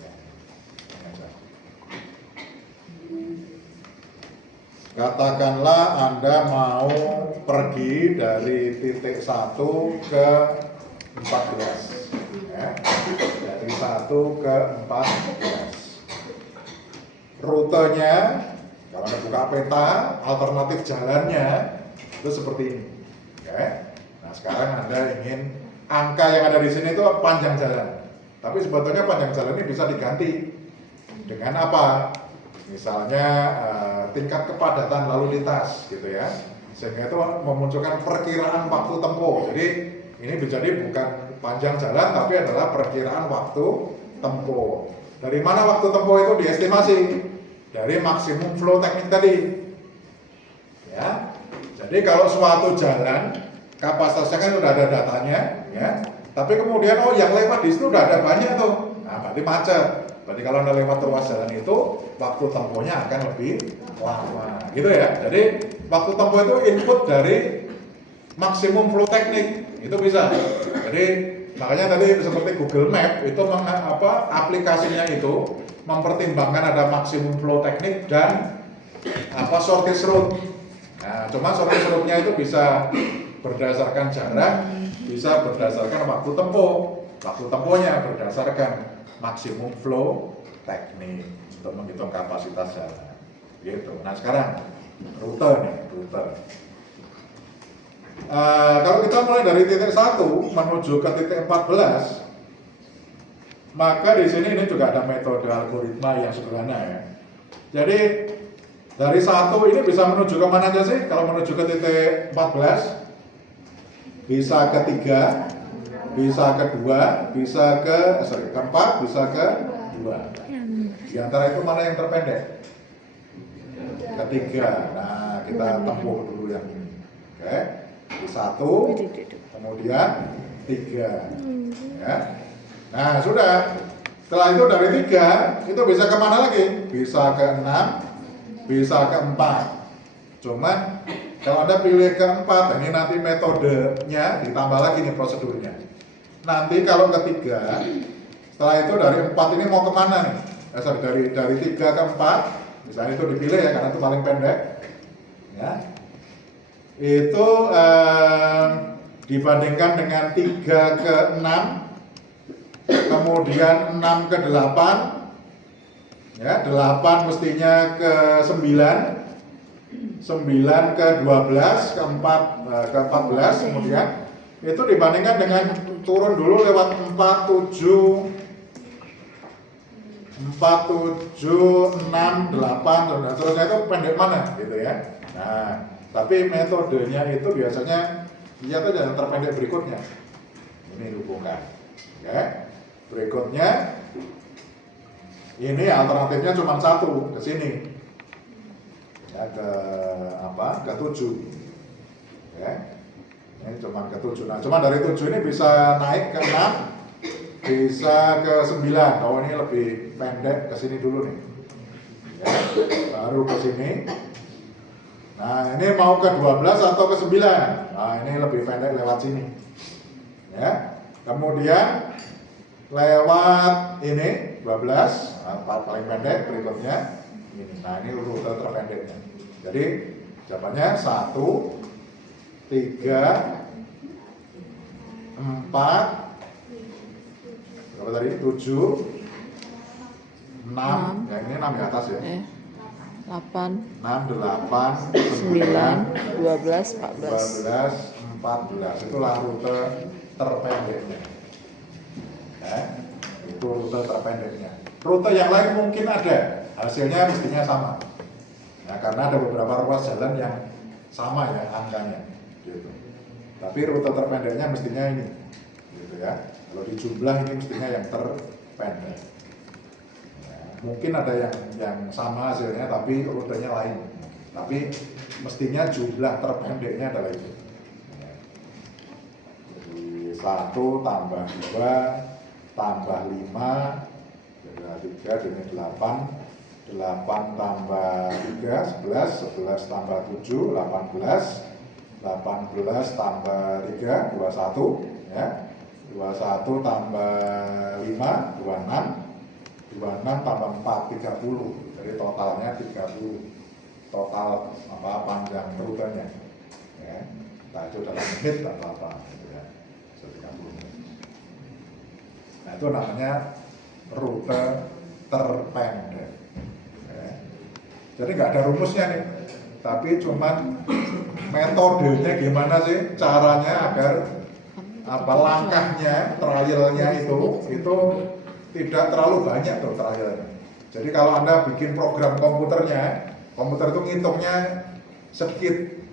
Ya, ini aja. Katakanlah Anda mau pergi dari titik 1 ke 14, ya. Dari 1 ke 14. Rutenya, kalau Anda buka peta, alternatif jalannya itu seperti ini. Oke. Nah, sekarang Anda ingin angka yang ada di sini itu panjang jalan. Tapi sebetulnya panjang jalan ini bisa diganti dengan apa? Misalnya tingkat kepadatan lalu lintas, gitu ya. Sehingga itu memunculkan perkiraan waktu tempuh. Jadi ini menjadi bukan panjang jalan, tapi adalah perkiraan waktu tempuh. Dari mana waktu tempuh itu diestimasi? Dari maksimum flow teknik tadi. Ya. Jadi kalau suatu jalan kapasitasnya kan sudah ada datanya, ya. Tapi kemudian yang lewat di situ udah ada banyak tuh. Nah, berarti macet. Berarti kalau Anda lewat ruas jalan itu waktu tempuhnya akan lebih lama, gitu ya. Jadi waktu tempuh itu input dari maksimum flow teknik, itu bisa. Jadi makanya tadi seperti Google Map itu aplikasinya itu mempertimbangkan ada maksimum flow teknik dan shortest route. Nah, cuma shortest route-nya itu bisa berdasarkan jarak, bisa berdasarkan waktu tempuh. Waktu tempuhnya berdasarkan maksimum flow teknik untuk menghitung kapasitas jalan. Gitu. Nah, sekarang rute nih, rute. Kalau kita mulai dari titik 1 menuju ke titik 14, maka di sini ini juga ada metode algoritma yang sederhana ya. Jadi dari 1 ini bisa menuju ke mana aja sih? Kalau menuju ke titik 14, bisa ke 3, bisa ke 2, bisa ke 4, bisa ke 2. Di antara itu mana yang terpendek? Ketiga. Nah, kita tempuh dulu yang ini. Oke. 1, kemudian 3. Ya. Nah, sudah. Setelah itu dari 3, itu bisa ke mana lagi? Bisa ke 6, bisa ke 4. Cuman kalau Anda pilih ke 4, ini nanti metodenya ditambah lagi nih prosedurnya. Nanti kalau ketiga, setelah itu dari 4 ini mau kemana nih? Dari 3 ke 4, misalnya itu dipilih ya karena itu paling pendek. Ya. Itu dibandingkan dengan 3 ke 6, kemudian 6 ke 8, ya 8 mestinya ke 9, 9 ke 12, ke 14, kemudian itu dibandingkan dengan turun dulu lewat 4, 7, 6, 8, dan seterusnya itu pendek mana gitu ya. Nah, tapi metodenya itu biasanya lihat aja yang terpendek berikutnya. Ini hubungan. Ya. Berikutnya ini alternatifnya cuma 1 ke sini. Ya, ya, ke 7 ya. Ini cuma ke 7. Nah, cuma dari 7 ini bisa naik ke 6, bisa ke 9. Oh, ini lebih pendek, ke sini dulu nih ya, baru ke sini. Nah, ini mau ke 12 atau ke 9. Nah, ini lebih pendek lewat sini ya. Kemudian lewat ini 12, paling pendek berikutnya ini. Nah, ini rute terpendeknya. Jadi jawabannya 1, 3, 4, berapa tadi? 7, 6, ya ini 6 di atas ya. 8, 6, 8, 9, 12, 14. 12, 14. Itulah rute terpendeknya. Ya, itu rute terpendeknya. Rute yang lain mungkin ada, hasilnya mestinya sama. Nah, karena ada beberapa ruas jalan yang sama ya angkanya, gitu. Tapi rute terpendeknya mestinya ini, gitu ya. Kalau dijumlah ini mestinya yang terpendek. Ya, mungkin ada yang sama hasilnya, tapi rutenya lain. Tapi mestinya jumlah terpendeknya adalah itu. Jadi 1 tambah 2 tambah 5, jadi 3, ini 8. 8 tambah 3, 11, 11 tambah 7, 18, 18 tambah 3, 21 ya, 21 tambah 5, 26, 26 tambah 4, 30, jadi totalnya 30, total panjang rutenya ya, nah itu dalam menit atau apa gitu ya, 30 menit. Nah itu namanya rute terpendek. Jadi nggak ada rumusnya nih, tapi cuman metodenya gimana sih, caranya agar langkahnya, trialnya itu tidak terlalu banyak tuh trialnya. Jadi kalau Anda bikin program komputernya, komputer itu ngitungnya sedikit.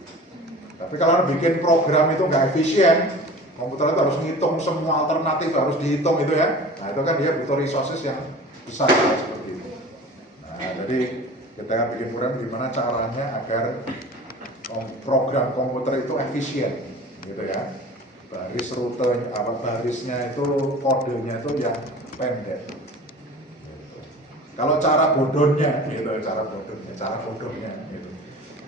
Tapi kalau Anda bikin program itu nggak efisien, komputer itu harus ngitung semua alternatif, harus dihitung itu ya. Nah itu kan dia butuh resources yang besar seperti itu. Nah jadi kita bikin program gimana caranya agar program komputer itu efisien, gitu ya. Baris rute, barisnya itu kodenya itu yang pendek. Gitu. Kalau cara bodohnya, gitu, cara bodohnya, gitu.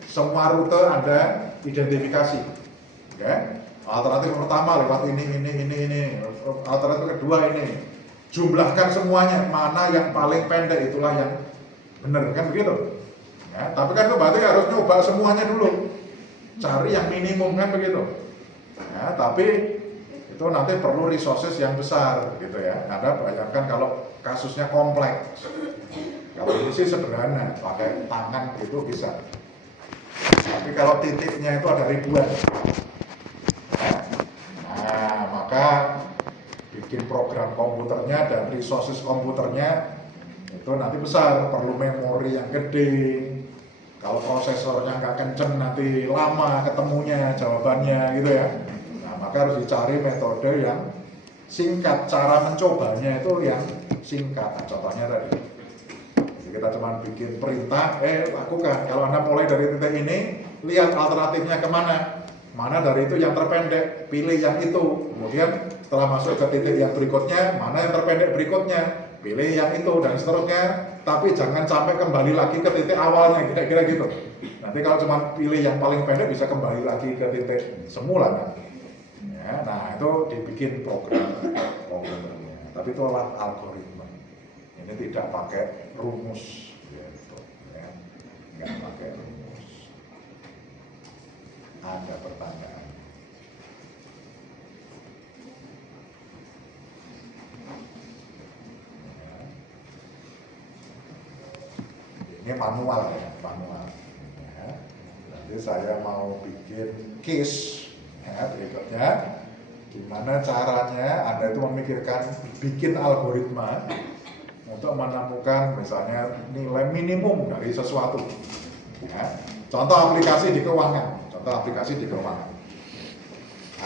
Semua rute ada identifikasi, ya. Alternatif pertama lewat ini. Alternatif kedua ini. Jumlahkan semuanya, mana yang paling pendek itulah yang bener, kan begitu ya, tapi kan itu berarti harus nyoba semuanya dulu, cari yang minimum, kan begitu ya, tapi itu nanti perlu resources yang besar gitu ya. Anda bayangkan kalau kasusnya kompleks, kalau ini sih sederhana, pakai tangan gitu bisa, tapi kalau titiknya itu ada ribuan ya. Nah maka bikin program komputernya dan resources komputernya itu nanti besar, perlu memori yang gede. Kalau prosesornya nggak kenceng nanti lama ketemunya jawabannya gitu ya. Nah maka harus dicari metode yang singkat, cara mencobanya itu yang singkat. Nah, contohnya tadi, jadi kita cuma bikin perintah, lakukan. Kalau Anda mulai dari titik ini, lihat alternatifnya kemana, mana dari itu yang terpendek, pilih yang itu. Kemudian setelah masuk ke titik yang berikutnya, mana yang terpendek berikutnya, pilih yang itu, dan seterusnya. Tapi jangan sampai kembali lagi ke titik awalnya, kira-kira gitu. Nanti kalau cuma pilih yang paling pendek bisa kembali lagi ke titik semula kan. Ya, nah itu dibikin programnya. Tapi itu adalah algoritma. Ini tidak pakai rumus, gitu, ya. Nggak pakai rumus. Ada pertanyaan? Ini manual ya, manual. Ya. Jadi saya mau bikin case ya, berikutnya, gimana caranya Anda itu memikirkan bikin algoritma untuk menemukan misalnya nilai minimum dari sesuatu. Ya. Contoh aplikasi di keuangan.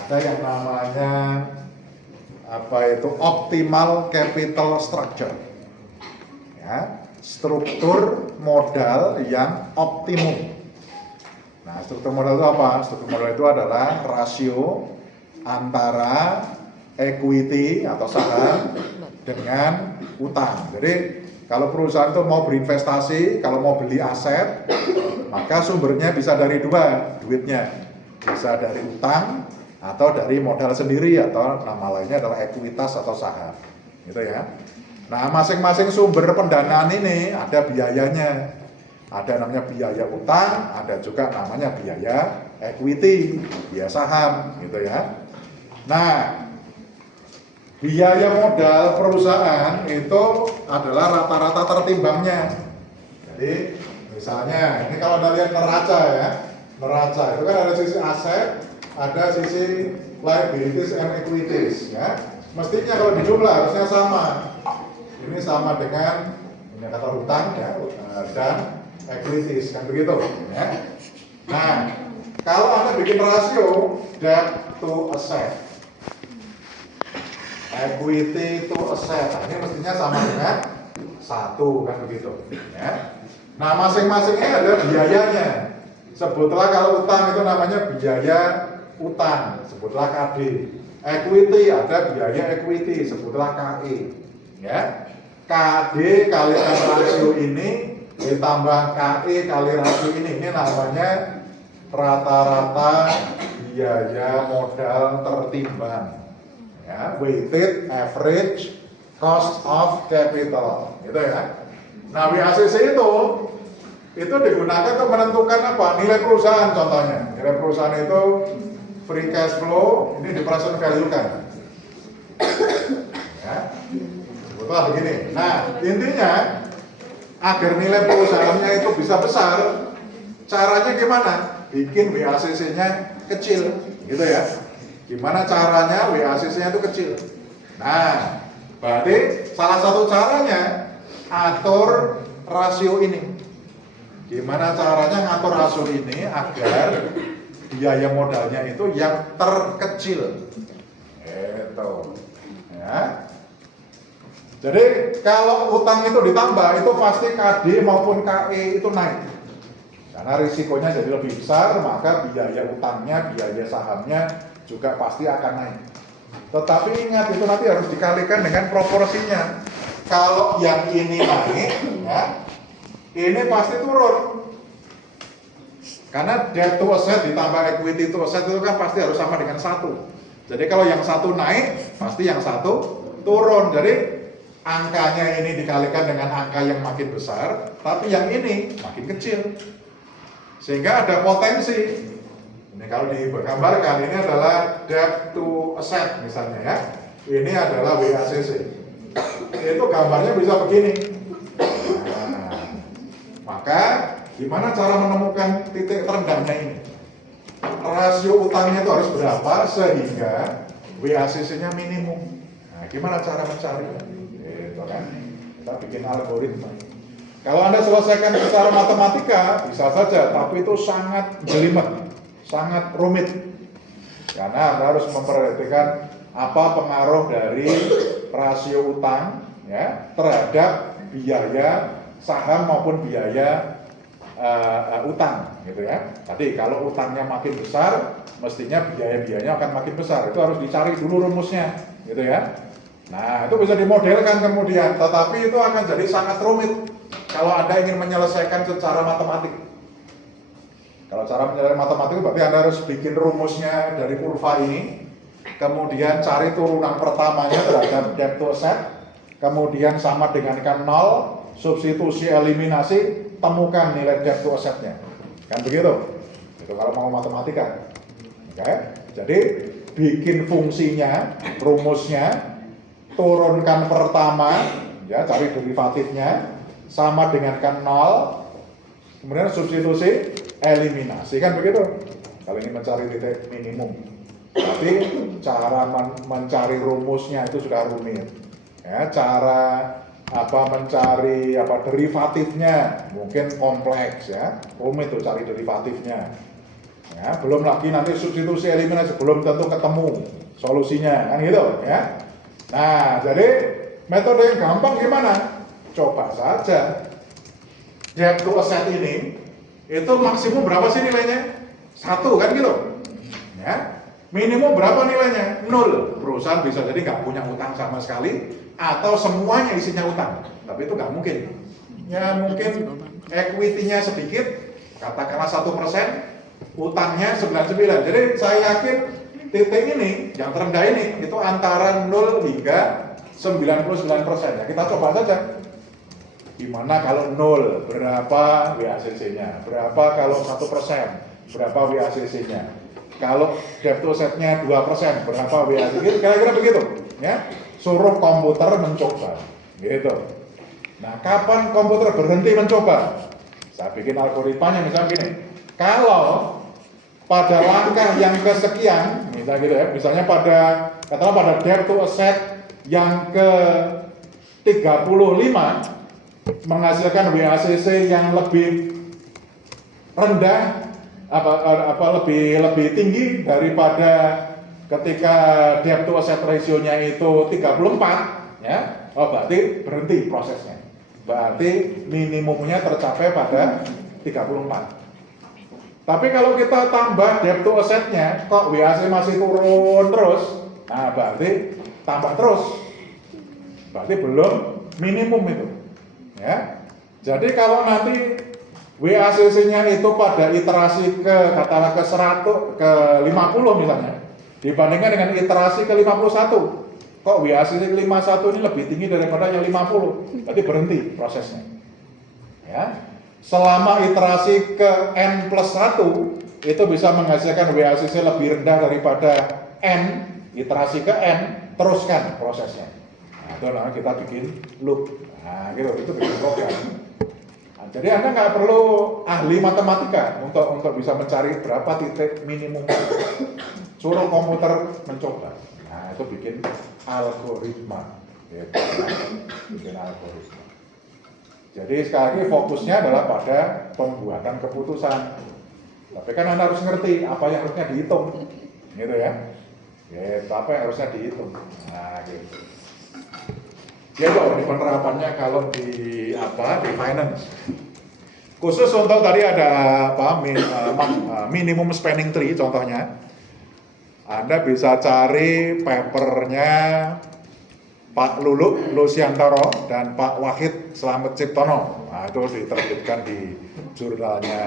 Ada yang namanya optimal capital structure. Ya. Struktur modal yang optimum. Nah, struktur modal itu apa? Struktur modal itu adalah rasio antara equity atau saham dengan utang. Jadi kalau perusahaan itu mau berinvestasi, kalau mau beli aset, maka sumbernya bisa dari dua duitnya. Bisa dari utang atau dari modal sendiri atau nama lainnya adalah ekuitas atau saham. Gitu ya. Nah, masing-masing sumber pendanaan ini ada biayanya. Ada namanya biaya utang, ada juga namanya biaya equity, biaya saham, gitu ya. Nah, biaya modal perusahaan itu adalah rata-rata tertimbangnya. Jadi, misalnya, ini kalau Anda lihat neraca ya, neraca itu kan ada sisi aset, ada sisi liabilities and equities ya. Mestinya kalau dijumlah harusnya sama. Ini sama dengan ini kata utang ya, dan equities kan begitu ya. Nah, kalau Anda bikin rasio debt to asset, equity to asset, nah, ini mestinya sama dengan 1 kan begitu ya. Nah, masing-masing ini ada biayanya. Sebutlah kalau utang itu namanya biaya utang, sebutlah KD. Equity ada biaya equity, sebutlah KE ya. KD kalikan rasio ini ditambah KE kali rasio ini namanya rata-rata biaya modal tertimbang ya, weighted average cost of capital gitu ya. Nah, WACC itu digunakan untuk menentukan apa? Nilai perusahaan contohnya. Nilai perusahaan itu free cash flow ini di present value kan ya, sebetulnya begini. Nah, intinya agar nilai perusahaannya itu bisa besar, caranya gimana? Bikin WACC-nya kecil, gitu ya. Gimana caranya WACC-nya itu kecil? Nah, berarti salah satu caranya atur rasio ini. Gimana caranya ngatur rasio ini agar biaya modalnya itu yang terkecil? Itu, ya. Jadi kalau utang itu ditambah, itu pasti KD maupun KE itu naik. Karena risikonya jadi lebih besar, maka biaya utangnya, biaya sahamnya juga pasti akan naik. Tetapi ingat, itu nanti harus dikalikan dengan proporsinya. Kalau yang ini naik, ya, ini pasti turun. Karena debt to asset ditambah equity to asset itu kan pasti harus sama dengan 1. Jadi kalau yang 1 naik, pasti yang 1 turun. Jadi angkanya ini dikalikan dengan angka yang makin besar, tapi yang ini makin kecil. Sehingga ada potensi. Ini kalau digambarkan, ini adalah debt to asset misalnya ya. Ini adalah WACC. Itu gambarnya bisa begini. Nah, maka gimana cara menemukan titik terendahnya ini? Rasio utangnya itu harus berapa sehingga WACC-nya minimum. Nah, gimana cara mencarinya? Itu kan, kita bikin algoritma. Kalau Anda selesaikan secara matematika, bisa saja, tapi itu sangat jelimet, sangat rumit. Karena Anda harus memperhatikan apa pengaruh dari rasio utang ya, terhadap biaya saham maupun biaya utang, gitu ya. Tadi kalau utangnya makin besar, mestinya biaya-biayanya akan makin besar. Itu harus dicari dulu rumusnya, gitu ya. Nah, itu bisa dimodelkan kemudian, tetapi itu akan jadi sangat rumit kalau Anda ingin menyelesaikan secara matematik. Kalau cara menyelesaikan matematik berarti Anda harus bikin rumusnya dari kurva ini, kemudian cari turunan pertamanya terhadap debt to asset, kemudian sama dengankan 0, substitusi eliminasi, temukan nilai debt to asset-nya. Kan begitu? Itu kalau mau matematika. Oke? Jadi bikin fungsinya, rumusnya, turunkan pertama, ya cari derivatifnya, sama dengankan 0, kemudian substitusi, eliminasi, kan begitu. Kalau ini mencari titik minimum, tapi cara mencari rumusnya itu sudah rumit. Ya, cara mencari derivatifnya mungkin kompleks ya, rumit tuh cari derivatifnya. Ya, belum lagi nanti substitusi eliminasi, belum tentu ketemu solusinya, kan gitu ya. Nah, jadi metode yang gampang gimana? Coba saja debt to asset ini itu maksimum berapa sih nilainya? 1 kan gitu ya. Minimum berapa nilainya? 0. Perusahaan bisa jadi nggak punya utang sama sekali atau semuanya isinya utang, tapi itu nggak mungkin ya. Mungkin equity-nya sedikit, katakanlah 1%, utangnya 99. Jadi saya yakin titik ini yang terendah ini itu antara 0 hingga 99% ya. Kita coba saja. Gimana kalau 0, berapa WACC-nya? Berapa kalau 1%, berapa WACC-nya? Kalau debt to asset-nya 2%, berapa WACC? Kira-kira begitu ya. Suruh komputer mencoba gitu. Nah, kapan komputer berhenti mencoba? Saya bikin algoritmanya misalnya gini. Kalau pada langkah yang kesekian, misalnya gitu ya, misalnya katakanlah pada debt to asset yang ke 35 menghasilkan WACC yang lebih rendah, lebih tinggi daripada ketika debt to asset ratio-nya itu 34 ya. Oh, berarti berhenti prosesnya. Berarti minimumnya tercapai pada 34. Tapi kalau kita tambah debt to asset-nya, kok WACC masih turun terus, nah berarti tambah terus. Berarti belum minimum itu. Ya. Jadi kalau nanti WACC-nya itu pada iterasi katakanlah ke 100, ke 50 misalnya, dibandingkan dengan iterasi ke 51, kok WACC 51 ini lebih tinggi daripada yang 50, berarti berhenti prosesnya. Ya. Selama iterasi ke N plus 1 itu bisa menghasilkan WACC lebih rendah daripada N, iterasi ke N, teruskan prosesnya. Nah, itu namanya kita bikin loop. Nah, gitu, itu bikin program. Nah, jadi Anda nggak perlu ahli matematika untuk bisa mencari berapa titik minimum. Suruh komputer mencoba. Nah, itu bikin algoritma. Gitu. Bikin algoritma. Jadi sekali lagi fokusnya adalah pada pembuatan keputusan. Tapi kan Anda harus ngerti apa yang harusnya dihitung, gitu ya. Gitu, apa yang harusnya dihitung. Nah, gitu. Ya, ini penerapannya kalau di finance. Khusus untuk tadi ada minimum spending tree contohnya. Anda bisa cari papernya Pak Luluk Lusiantoro dan Pak Wahid Slamet Ciptono. Nah, itu diterbitkan di jurnalnya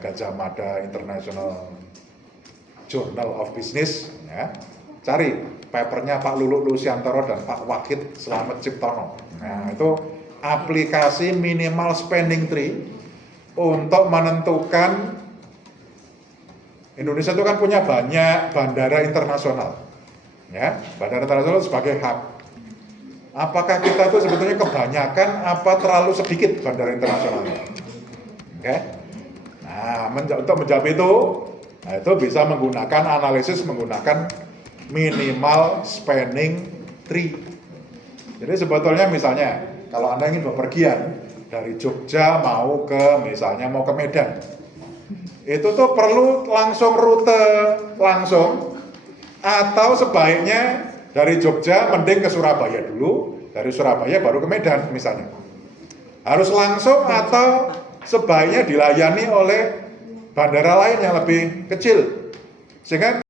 Gajah Mada International Journal of Business ya. Cari papernya Pak Luluk Lusiantoro dan Pak Wahid Slamet Ciptono. Nah, itu aplikasi minimal spending tree untuk menentukan. Indonesia itu kan punya banyak bandara internasional. Ya, bandara internasional sebagai hub. Apakah kita itu sebetulnya kebanyakan apa terlalu sedikit bandara internasionalnya? Oke. Nah, untuk menjawab itu, itu bisa menggunakan analisis menggunakan minimal spending tree. Jadi sebetulnya misalnya kalau Anda ingin bepergian dari Jogja mau ke Medan, itu tuh perlu langsung rute langsung. Atau sebaiknya dari Jogja mending ke Surabaya dulu, dari Surabaya baru ke Medan misalnya. Harus langsung atau sebaiknya dilayani oleh bandara lain yang lebih kecil. Sehingga